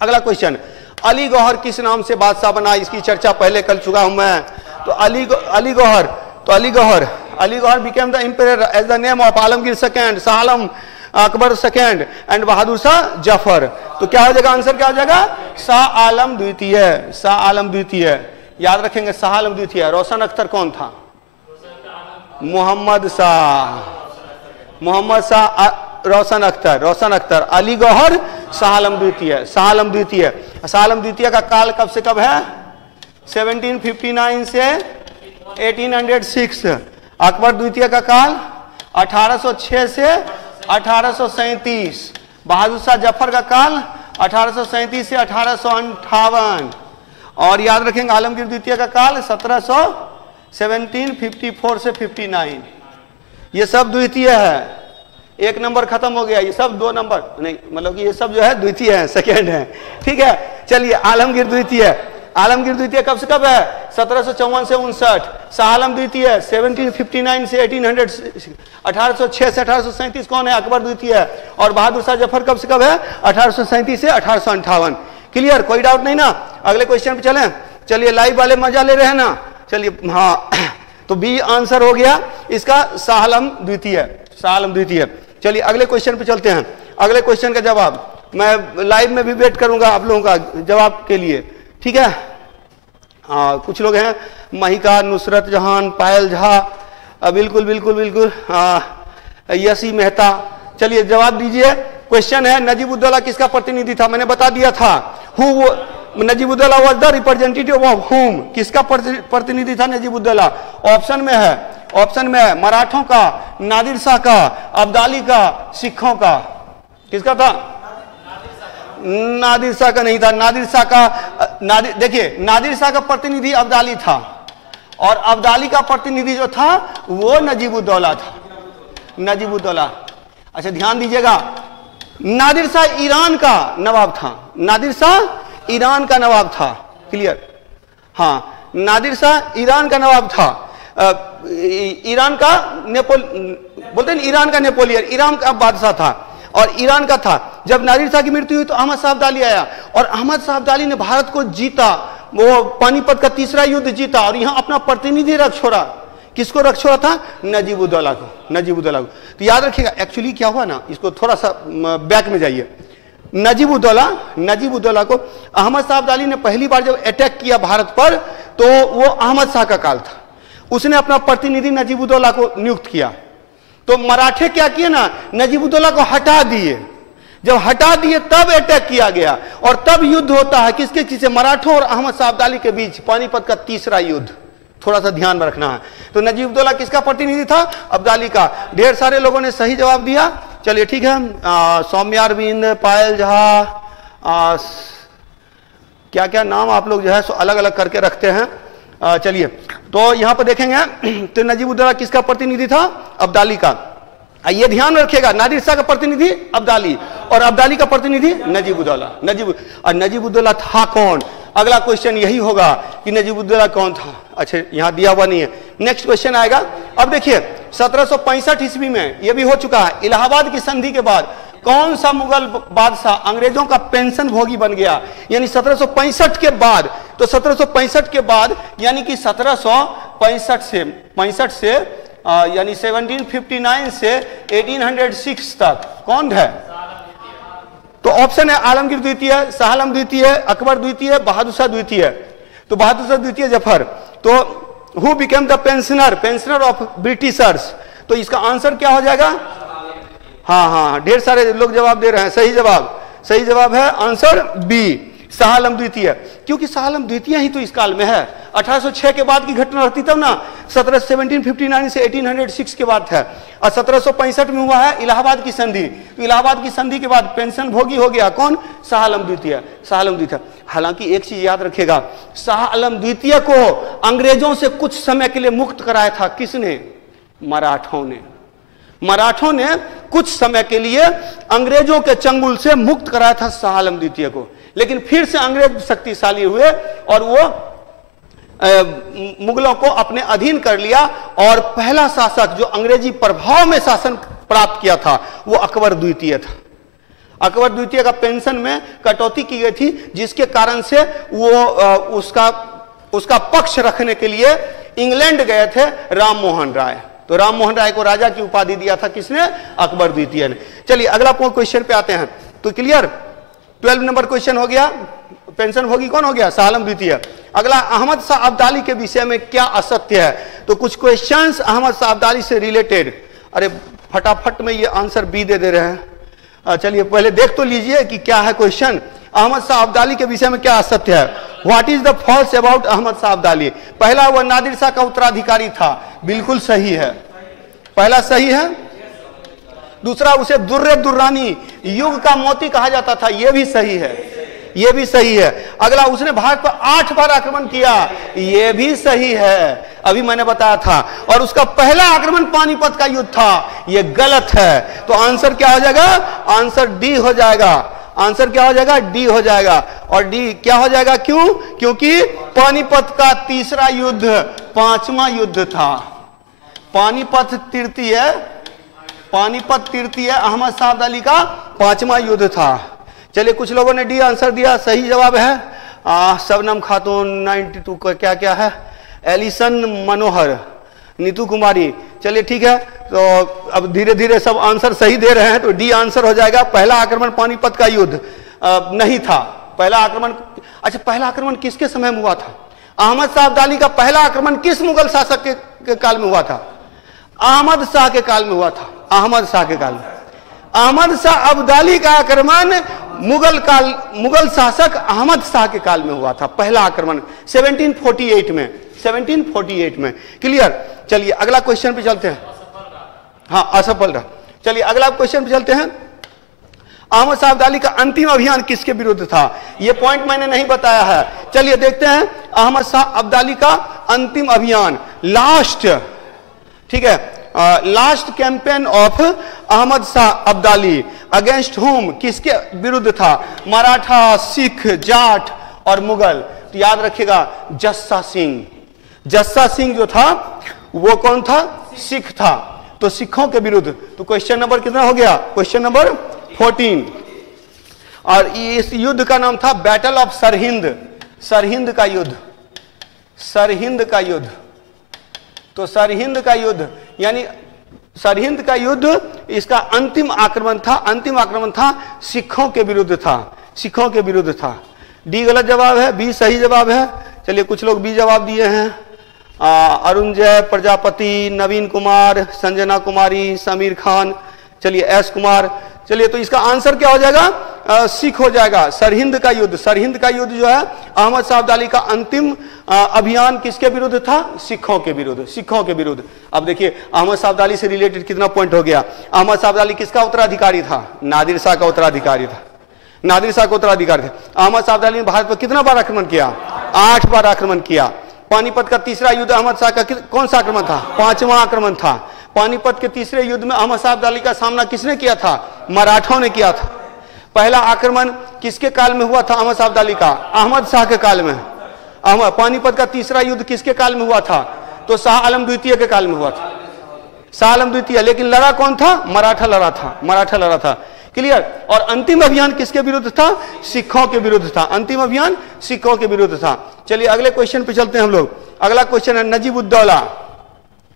अगला क्वेश्चन, अली गौहर किस नाम से बादशाह बना? इसकी चर्चा पहले कर चुका हूं मैं। तो Ali Gauhar became the emperor as the name of Alamgir second, Shah Alam Akbar second and Bahadur Shah Zafar. तो क्या हो जाएगा? आंसर क्या हो जाएगा? शाह आलम द्वितीय, शाह आलम द्वितीय, याद रखेंगे। शाह आलम द्वितीय। रोशन अख्तर कौन था? मोहम्मद शाह, रोशन अख्तर। अली गौहर शाह आलम द्वितीय, शाह आलम द्वितीय। शाह आलम द्वितीय का काल कब से कब है? 1759 से 1806। अकबर द्वितीय का काल 1806 से 1837। बहादुर शाह जफर का काल 1837 से 1858। और याद रखेंगे आलमगीर द्वितीय का काल 1754 से 59। ये सब द्वितीय है, एक नंबर खत्म हो गया, ये सब 2 नंबर नहीं, मतलब कि ये सब जो है द्वितीय है, सेकेंड है, ठीक है। चलिए आलमगीर द्वितीय, आलमगीर द्वितीय कब से कब है? 1754 से 59। शाह आलम द्वितीय 1759 से 1806 से 1837 कौन है? अकबर द्वितीय। और बहादुर शाह जफर कब से कब है? 1837 से 1858। क्लियर, कोई डाउट नहीं ना। अगले क्वेश्चन पे चलें। चलिए लाइव वाले मजा ले रहे हैं ना? चलिए, हाँ, तो बी आंसर हो गया इसका, शाह आलम द्वितीय, शाह आलम द्वितीय। चलिए अगले क्वेश्चन पे चलते हैं। अगले क्वेश्चन का जवाब मैं लाइव में भी वेट करूंगा आप लोगों का जवाब के लिए, ठीक है। कुछ लोग हैं, महिका, नुसरत जहान, पायल झा, बिल्कुल बिल्कुल बिल्कुल, यसी मेहता। चलिए जवाब दीजिए। क्वेश्चन है नजीबुद्दौला किसका प्रतिनिधि था? मैंने बता दिया था, Najibuddaula was the representative of हुम। किसका प्रतिनिधि था नजीबुद्दौला? ऑप्शन में है मराठों का, नादिर शाह का, अब्दाली का, सिखों का। किसका था? नादिर शाह का नहीं था। नादिर शाह का देखिए, नादिर शाह का प्रतिनिधि अब्दाली था और अब्दाली का प्रतिनिधि जो था वो नजीबुद्दौला था। नजीबुद्दौला, अच्छा ध्यान दीजिएगा, नादिर शाह ईरान का नवाब था। नादिर शाह ईरान का नवाब था। क्लियर? हाँ, नादिर शाह ईरान का नवाब था। ईरान का बोलते हैं ईरान का नेपोलियन, ईरान का बादशाह था और ईरान का था। जब नादिर शाह की मृत्यु हुई तो अहमद शाह अब्दाली आया और अहमद शाह अब्दाली ने भारत को जीता, वो पानीपत का तीसरा युद्ध जीता और यहां अपना प्रतिनिधि रख छोड़ा। किसको रख छोड़ा था? नजीबुद्दौला को। नजीबुद्दौला को। तो याद रखिएगा, एक्चुअली क्या हुआ ना, इसको थोड़ा सा बैक में जाइए। नजीबुद्दौला को अहमद शाह अब्दाली ने पहली बार जब अटैक किया भारत पर तो वो अहमद शाह का काल था। उसने अपना प्रतिनिधि नजीबुद्दौला को नियुक्त किया। तो मराठे क्या किए ना, नजीबुद्दौला को हटा दिए। जब हटा दिए तब अटैक किया गया और तब युद्ध होता है किसके किससे? मराठों और अहमद शाह अब्दाली के बीच, पानीपत का तीसरा युद्ध। थोड़ा सा ध्यान में रखना है। तो नजीबुद्दौला किसका प्रतिनिधि था? अब्दाली का। ढेर सारे लोगों ने सही जवाब दिया। चलिए ठीक है, सौम्या अरविंद, पायल झा, क्या क्या नाम आप लोग जो है सो अलग अलग करके रखते हैं। चलिए, तो यहां पर देखेंगे तो नजीबुद्दौला किसका प्रतिनिधि था? अब्दाली का। ये ध्यान रखिएगा, नादिर शाह का प्रतिनिधि अब्दाली और अब्दाली का प्रतिनिधि नजीबुद्दौला। नजीबुद्दौला था कौन? अगला क्वेश्चन यही होगा कि नजीबुद्दौला कौन था। अच्छा, यहां दिया हुआ नहीं है। नेक्स्ट क्वेश्चन आएगा। अब देखिए 1765 ईस्वी में यह भी हो चुका है। इलाहाबाद की संधि के बाद कौन सा मुगल बादशाह अंग्रेजों का पेंशन भोगी बन गया? यानी 1765 के बाद, तो 1765 के बाद यानी कि 1765 से यानी 1759 से 1806 तक कौन है? तो ऑप्शन है आलमगीर द्वितीय, शाह आलम द्वितीय, अकबर द्वितीय, बहादुर शाह द्वितीय। तो बहादुर शाह द्वितीय जफर। तो who became the pensioner of Britishers? तो इसका आंसर क्या हो जाएगा? हाँ हाँ, ढेर सारे लोग जवाब दे रहे हैं। सही जवाब है आंसर बी, शाह आलम द्वितीय। क्योंकि शाह आलम द्वितीय ही तो इस काल में है। 1806 के बाद की घटना रहती तब ना, 1759 से 1806 के बाद है। और 1765 में हुआ है इलाहाबाद की संधि। तो इलाहाबाद की संधि के बाद पेंशन भोगी हो गया कौन? शाह आलम द्वितीय। हालांकि एक चीज याद रखेगा, शाह आलम द्वितीय को अंग्रेजों से कुछ समय के लिए मुक्त कराया था। किसने? मराठों ने कुछ समय के लिए अंग्रेजों के चंगुल से मुक्त कराया था शाह आलम द्वितीय को। लेकिन फिर से अंग्रेज शक्तिशाली हुए और वो मुगलों को अपने अधीन कर लिया और पहला शासक जो अंग्रेजी प्रभाव में शासन प्राप्त किया था वो अकबर द्वितीय था। अकबर द्वितीय का पेंशन में कटौती की गई थी, जिसके कारण से वो उसका पक्ष रखने के लिए इंग्लैंड गए थे राम मोहन राय। तो राम मोहन राय को राजा की उपाधि दिया था किसने? अकबर द्वितीय ने। चलिए अगला क्वेश्चन पे आते हैं। तो क्लियर, 12 नंबर क्वेश्चन हो गया। पेंशन भोगी कौन हो गया? शाह आलम द्वितीय। अगला, अहमद शाह अब्दाली के विषय में क्या असत्य है? तो कुछ क्वेश्चंस अहमद शाह अब्दाली से रिलेटेड। अरे फटाफट में ये आंसर बी दे रहे हैं। चलिए पहले देख तो लीजिए कि क्या है क्वेश्चन। अहमद शाह अब्दाली के विषय में क्या असत्य है? What is the false about Ahmad Shah Abdali? पहला, वह नादिर शाह का उत्तराधिकारी था। बिल्कुल सही है, पहला सही है। दूसरा, उसे दुर्रे दुर्रानी युग का मोती कहा जाता था। यह भी सही है, अगला, उसने भारत पर 8 बार आक्रमण किया। यह भी सही है, अभी मैंने बताया था। और उसका पहला आक्रमण पानीपत का युद्ध था। यह गलत है। तो आंसर क्या हो जाएगा? आंसर डी हो जाएगा। आंसर क्या हो जाएगा? डी हो जाएगा। और डी क्या हो जाएगा? क्यों? क्योंकि पानीपत का तीसरा युद्ध 5वां युद्ध था। पानीपत तृतीय अहमद शाह अब्दाली का 5वां युद्ध था। चलिए कुछ लोगों ने डी आंसर दिया, सही जवाब है शबनम खातून 92 का क्या है? एलिसन मनोहर, नीतू कुमारी। चलिए ठीक है, तो अब धीरे धीरे सब आंसर सही दे रहे हैं। तो डी आंसर हो जाएगा। पहला आक्रमण पानीपत का युद्ध नहीं था। पहला आक्रमण, अच्छा पहला आक्रमण किसके समय में हुआ था? अहमद शाह अब्दाली का पहला आक्रमण किस मुगल शासक के काल में हुआ था? अहमद शाह के काल में हुआ था। अहमद शाह के काल में। अहमद शाह अब्दाली का आक्रमण मुगल शासक अहमद शाह के काल में हुआ था। पहला आक्रमण 1748 में। क्लियर। चलिए अगला क्वेश्चन पे चलते हैं। हाँ, असफल रहा। चलिए अगला क्वेश्चन पे चलते हैं। अहमद शाह अब्दाली का अंतिम अभियान किसके विरुद्ध था? यह पॉइंट मैंने नहीं बताया है। चलिए देखते हैं अहमद शाह अब्दाली का अंतिम अभियान, लास्ट, ठीक है, last campaign of Ahmad Shah Abdali against whom, किसके विरुद्ध था? मराठा, सिख, जाट और मुगल। तो याद रखिएगा जस्सा सिंह। जस्सा सिंह जो था वो कौन था? सिख था, तो सिखों के विरुद्ध। तो क्वेश्चन नंबर कितना हो गया? Question number 14। और इस युद्ध का नाम था बैटल ऑफ सरहिंद, सरहिंद का युद्ध, सरहिंद का युद्ध। तो सरहिंद का युद्ध यानी सरहिंद का युद्ध इसका अंतिम आक्रमण था, अंतिम आक्रमण था सिखों के विरुद्ध था, सिखों के विरुद्ध था। डी गलत जवाब है, बी सही जवाब है। चलिए कुछ लोग बी जवाब दिए हैं, अरुण जय प्रजापति, नवीन कुमार, संजना कुमारी, समीर खान, चलिए एस कुमार। चलिए तो इसका आंसर क्या हो जाएगा? सिख हो जाएगा। सरहिंद का युद्ध, सरहिंद का युद्ध जो है अहमद शाह अब्दाली का अंतिम अभियान किसके विरुद्ध था? सिखों के विरुद्ध, सिखों के विरुद्ध। अब देखिए अहमद शाह अब्दाली से रिलेटेड कितना पॉइंट हो गया। अहमद शाह अब्दाली किसका उत्तराधिकारी था? नादिर शाह का उत्तराधिकारी था, नादिर शाह का उत्तराधिकारी था। अहमद शाह अब्दाली ने भारत पर कितना बार आक्रमण किया? 8 बार आक्रमण किया। पानीपत का तीसरा युद्ध अहमद शाह का कौन सा आक्रमण था? 5वां आक्रमण था। पानीपत के तीसरे युद्ध में अहमद शाह अब्दाली का सामना किसने किया था? मराठों ने किया था। पहला आक्रमण किसके काल में हुआ था? अहमद शाह अब्दाली का, अहमद शाह के काल में। पानीपत का तीसरा युद्ध किसके काल में हुआ था? तो शाह आलम द्वितीय के काल में हुआ था, शाह आलम द्वितीय। लेकिन लड़ा कौन था? मराठा लड़ा था, मराठा लड़ा था। क्लियर? और अंतिम अभियान किसके विरुद्ध था? सिखों के विरुद्ध था। अंतिम अभियान सिखों के विरुद्ध था। चलिए अगले क्वेश्चन पे चलते हैं हम लोग। अगला क्वेश्चन है नजीबुद्दौला,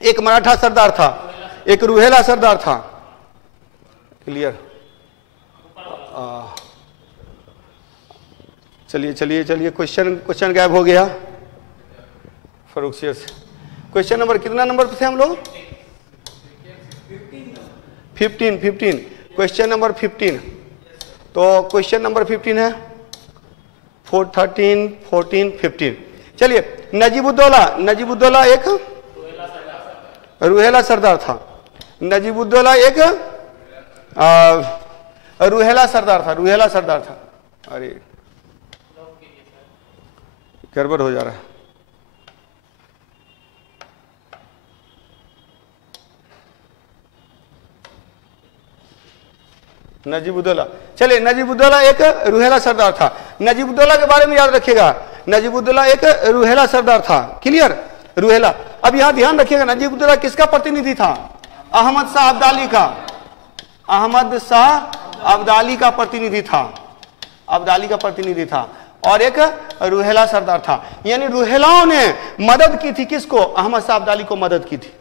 एक मराठा सरदार था, एक रुहेला सरदार था। क्लियर? चलिए चलिए चलिए क्वेश्चन गायब हो गया फरूख शेर से। क्वेश्चन नंबर कितना नंबर पे थे हम लोग? 15। Question number 15। तो क्वेश्चन नंबर 15 है 13, 14, 15। चलिए नजीबुद्दौला, नजीबुद्दौला एक रुहेला सरदार था। नजीबुद्दौला एक रुहेला सरदार था, रुहेला सरदार था। अरे गड़बड़ हो जा रहा है। नजीबुद्दौला, चलिए नजीबुद्दौला एक रुहेला सरदार था। नजीबुद्दौला के बारे में याद रखिएगा, नजीबुद्दौला एक रुहेला सरदार था। क्लियर? रुहेला। अब यहां ध्यान रखिएगा नजीबुद्दौला किसका प्रतिनिधि था? अहमद शाह अब्दाली का, अहमद शाह अब्दाली का प्रतिनिधि था, अब्दाली का प्रतिनिधि था। और एक रुहेला सरदार था। यानी रुहेलाओं ने मदद की थी किसको? अहमद शाह अब्दाली को मदद की थी।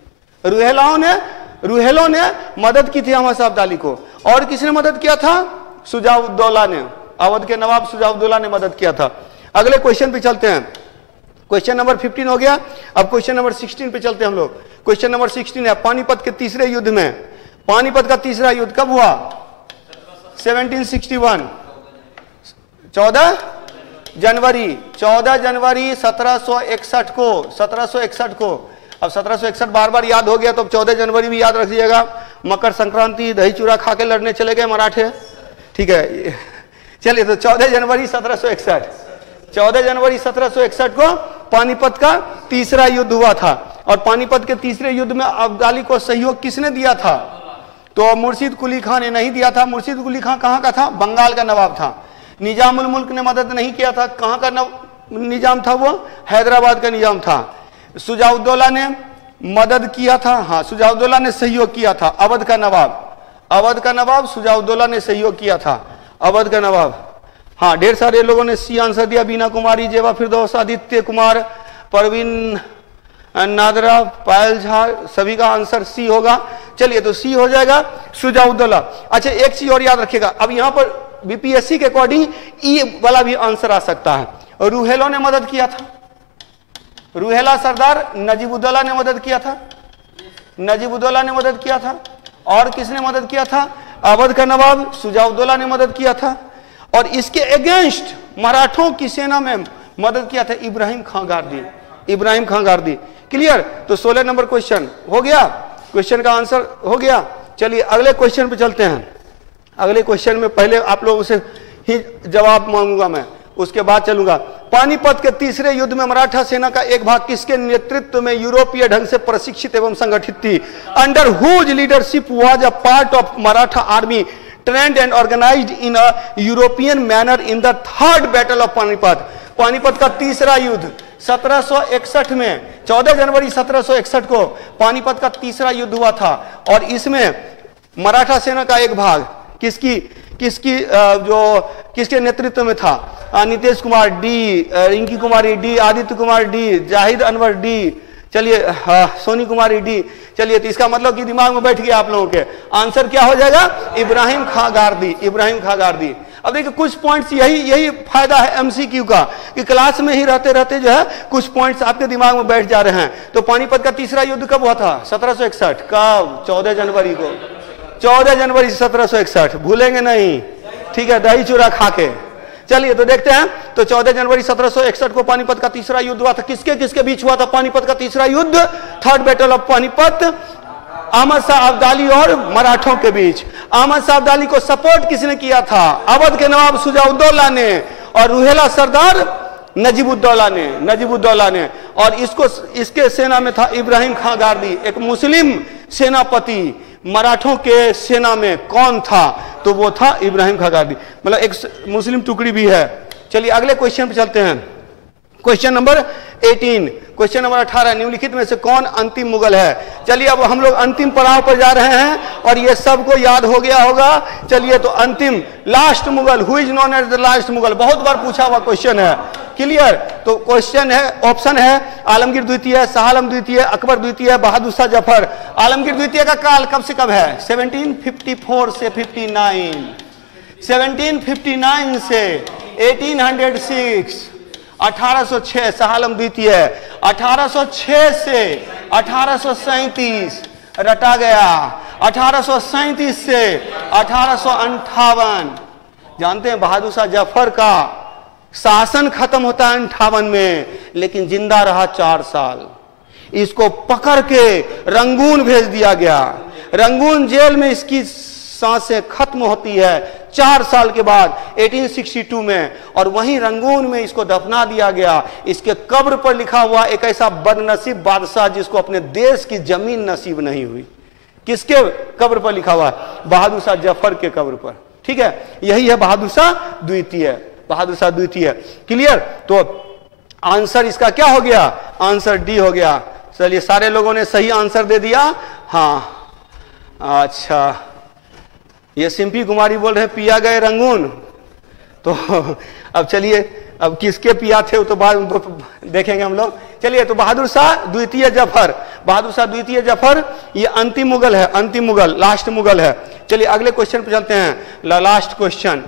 रुहेलों ने मदद की थी अहमद शाह अब्दाली को। और किसने मदद किया था? शुजाउद्दौला ने, अवध के नवाब शुजाउद्दौला ने मदद किया था। अगले क्वेश्चन पे चलते हैं। क्वेश्चन नंबर 15 हो गया। अब क्वेश्चन नंबर 16 पे चलते हैं हम लोग। क्वेश्चन नंबर 16 है पानीपत के तीसरे युद्ध में, पानीपत का तीसरा युद्ध कब हुआ? 1761, 14 जनवरी 1761 को, 1761 को। अब 1761 बार बार याद हो गया तो अब 14 जनवरी भी याद रखिएगा। मकर संक्रांति, दही चूड़ा खा के लड़ने चले गए मराठे। ठीक है, चलिए तो 14 जनवरी 1761, 14 जनवरी 1761 को पानीपत का तीसरा युद्ध हुआ था। और पानीपत के तीसरे युद्ध में अब्दाली को सहयोग किसने दिया था? तो मुर्शिद कुली खान ने नहीं दिया था। मुर्शिद कुली खान कहाँ का था? बंगाल का नवाब था। निजामुल मुल्क ने मदद नहीं किया था। कहाँ का निजाम था वो? हैदराबाद का निजाम था। शुजाउद्दौला ने मदद किया था, हाँ शुजाउद्दौला ने सहयोग किया था। अवध का नवाब, अवध का नवाब शुजाउद्दौला ने सहयोग किया था, अवध का नवाब। हाँ ढेर सारे लोगों ने सी आंसर दिया, बीना कुमारी, जेबा फिरदौस, आदित्य कुमार, परवीन नादरा, पायल झा, सभी का आंसर सी होगा। चलिए तो सी हो जाएगा शुजाउद्दौला। अच्छा एक चीज और याद रखिएगा, अब यहां पर बीपीएससी के अकॉर्डिंग ई वाला भी आंसर आ सकता है। रुहेलों ने मदद किया था, रुहेला सरदार नजीबुद्दौला ने मदद किया था, नजीबुद्दौला ने मदद किया था। और किसने मदद किया था? अवध का नवाब शुजाउद्दौला ने मदद किया था। और इसके अगेंस्ट मराठों की सेना में मदद किया था इब्राहिम खां गारदी, इब्राहिम खां गारदी। क्लियर? तो 16 नंबर क्वेश्चन हो गया, क्वेश्चन का आंसर हो गया। चलिए अगले क्वेश्चन पे चलते हैं। अगले क्वेश्चन में पहले आप लोगों से ही जवाब मांगूंगा मैं, उसके बाद चलूंगा। पानीपत के तीसरे युद्ध में मराठा सेना का एक भाग किसके नेतृत्व में यूरोपीय ढंग से प्रशिक्षित एवं संगठित थी? Under whose leadership was a part of Maratha army trained and organised in a European manner in the third battle of Panipat. Panipat का तीसरा युद्ध 1761 में, 14 जनवरी 1761 को पानीपत का तीसरा युद्ध हुआ था और इसमें मराठा सेना का एक भाग किसके नेतृत्व में था? Nitish Kumar D, Rinki Kumari D, Aditya Kumar D, Zahid Anwar D, चलिए सोनी कुमारी डी। चलिए, तो इसका मतलब कि दिमाग में बैठ गया आप लोगों के, आंसर क्या हो जाएगा? इब्राहिम खां गारदी, इब्राहिम खां गारदी। अब देखिए कुछ पॉइंट्स, यही फायदा है एमसीक्यू का कि क्लास में ही रहते रहते जो है कुछ पॉइंट्स आपके दिमाग में बैठ जा रहे हैं। तो पानीपत का तीसरा युद्ध कब हुआ था? 1761 कब? 14 जनवरी को, 14 जनवरी 1761, भूलेंगे नहीं, ठीक है, दही चूरा खा के। चलिए तो देखते हैं, तो 14 जनवरी 1761 को पानीपत का तीसरा युद्ध हुआ था। किसके किसके बीच हुआ था पानीपत का तीसरा युद्ध? Third battle of Panipat, Ahmad Shah Abdali और मराठों के बीच। अहमद शाह अब्दाली को सपोर्ट किसने किया था? अवध के नवाब शुजाउद्दौला ने और रूहेला सरदार नजीबुद्दौला ने। और इसके सेना में था इब्राहिम खां गारदी, एक मुस्लिम सेनापति। मराठों के सेना में कौन था? तो वो था इब्राहिम खां गारदी, मतलब एक मुस्लिम टुकड़ी भी है। चलिए अगले क्वेश्चन पे चलते हैं। क्वेश्चन नंबर 18, क्वेश्चन नंबर 18, निम्नलिखित में से कौन अंतिम मुगल है? चलिए अब हम लोग अंतिम पड़ाव पर जा रहे हैं और ये सबको याद हो गया होगा। चलिए तो अंतिम, last Mughal, who is known as the last Mughal, बहुत बार पूछा हुआ क्वेश्चन है, क्लियर? तो क्वेश्चन है, ऑप्शन है आलमगीर द्वितीय, शाह आलम द्वितीय, अकबर द्वितीय, बहादुर शाह जफर। आलमगीर द्वितीय का काल कब से कब है? 1754 से 59, 1759 से 1806, 1806 शाह आलम द्वितीय, 1806 से 1837 रटा गया, 1837 से 1858। जानते हैं बहादुर शाह जफर का शासन खत्म होता है 58 में, लेकिन जिंदा रहा 4 साल। इसको पकड़ के रंगून भेज दिया गया, रंगून जेल में इसकी सांसें खत्म होती है 4 साल के बाद 1862 में, और वहीं रंगून में इसको दफना दिया गया। इसके कब्र पर लिखा हुआ एक ऐसा बदनसीब बादशाह जिसको अपने देश की जमीन नसीब नहीं हुई। किसके कब्र पर लिखा हुआ है? बहादुर शाह जफर के कब्र पर, ठीक है। यही है बहादुर शाह द्वितीय, बहादुर शाह द्वितीय, क्लियर? तो आंसर इसका क्या हो गया? आंसर डी हो गया। चलिए सारे लोगों ने सही आंसर दे दिया, हाँ। अच्छा, ये सिंपी कुमारी बोल रहे हैं पिया गए रंगून, तो अब चलिए अब किसके पिया थे वो तो बाद देखेंगे हम लोग। चलिए तो बहादुर शाह द्वितीय जफर, बहादुर शाह द्वितीय जफर ये अंतिम मुगल है, अंतिम मुगल, लास्ट मुगल है। चलिए अगले क्वेश्चन पे चलते हैं, लास्ट क्वेश्चन।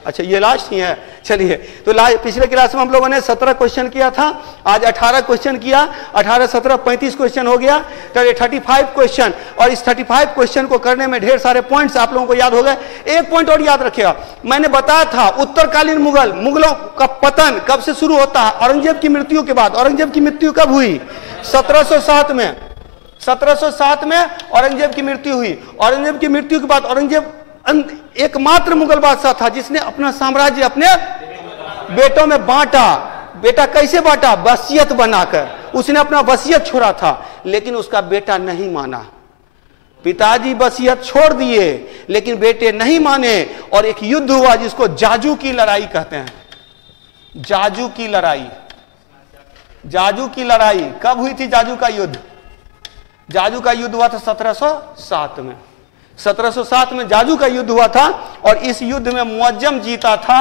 अच्छा ये लास्ट ही है। चलिए तो पिछले क्लास में हम लोगों ने 17 क्वेश्चन किया था, आज 18 क्वेश्चन किया, 18 17 35 क्वेश्चन हो गया, तो ये 35 क्वेश्चन। और इस 35 क्वेश्चन को करने में ढेर सारे पॉइंट्स आप लोगों को याद हो गए। एक पॉइंट और याद रखिएगा, मैंने बताया था उत्तरकालीन मुगलों का पतन कब से शुरू होता है? औरंगजेब की मृत्यु के बाद। औरंगजेब की मृत्यु कब हुई? 1707 में, 1707 में औरंगजेब की मृत्यु हुई। औरंगजेब की मृत्यु के बाद औरंगजेब एकमात्र मुगल बादशाह था जिसने अपना साम्राज्य अपने बेटों में बांटा। बेटा कैसे बांटा? वसीयत बनाकर। उसने अपना वसीयत छोड़ा था, लेकिन उसका बेटा नहीं माना। पिताजी वसीयत छोड़ दिए लेकिन बेटे नहीं माने, और एक युद्ध हुआ जिसको जाजू की लड़ाई कहते हैं। जाजू की लड़ाई, जाजू की लड़ाई कब हुई थी? जाजू का युद्ध, जाजू का युद्ध हुआ था 1707 में। 1707 में जाजू का युद्ध हुआ था, और इस युद्ध में मुअज्जम जीता था,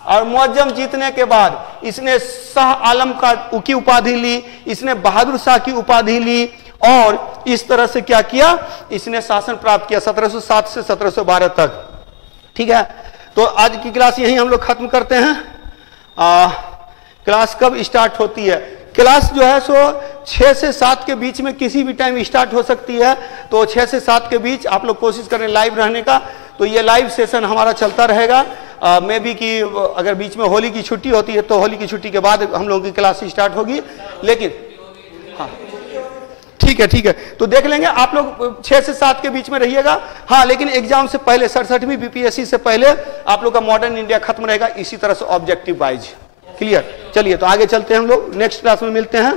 और मुअज्जम जीतने के बाद इसने शाह आलम की उपाधि ली, इसने बहादुर शाह की उपाधि ली, और इस तरह से क्या किया? इसने शासन प्राप्त किया 1707 से 1712 तक, ठीक है। तो आज की क्लास यही हम लोग खत्म करते हैं। क्लास कब स्टार्ट होती है? क्लास जो है सो 6 से 7 के बीच में किसी भी टाइम स्टार्ट हो सकती है, तो 6 से 7 के बीच आप लोग कोशिश करें लाइव रहने का। तो ये लाइव सेशन हमारा चलता रहेगा। मे बी कि अगर बीच में होली की छुट्टी होती है तो होली की छुट्टी के बाद हम लोगों की क्लास स्टार्ट होगी, लेकिन हाँ ठीक है ठीक है, तो देख लेंगे। आप लोग 6 से 7 के बीच में रहिएगा। हाँ, लेकिन एग्जाम से पहले 67वीं बीपीएससी से पहले आप लोग का मॉडर्न इंडिया खत्म रहेगा, इसी तरह से ऑब्जेक्टिव वाइज। क्लियर? चलिए तो आगे चलते हैं, हम लोग नेक्स्ट क्लास में मिलते हैं।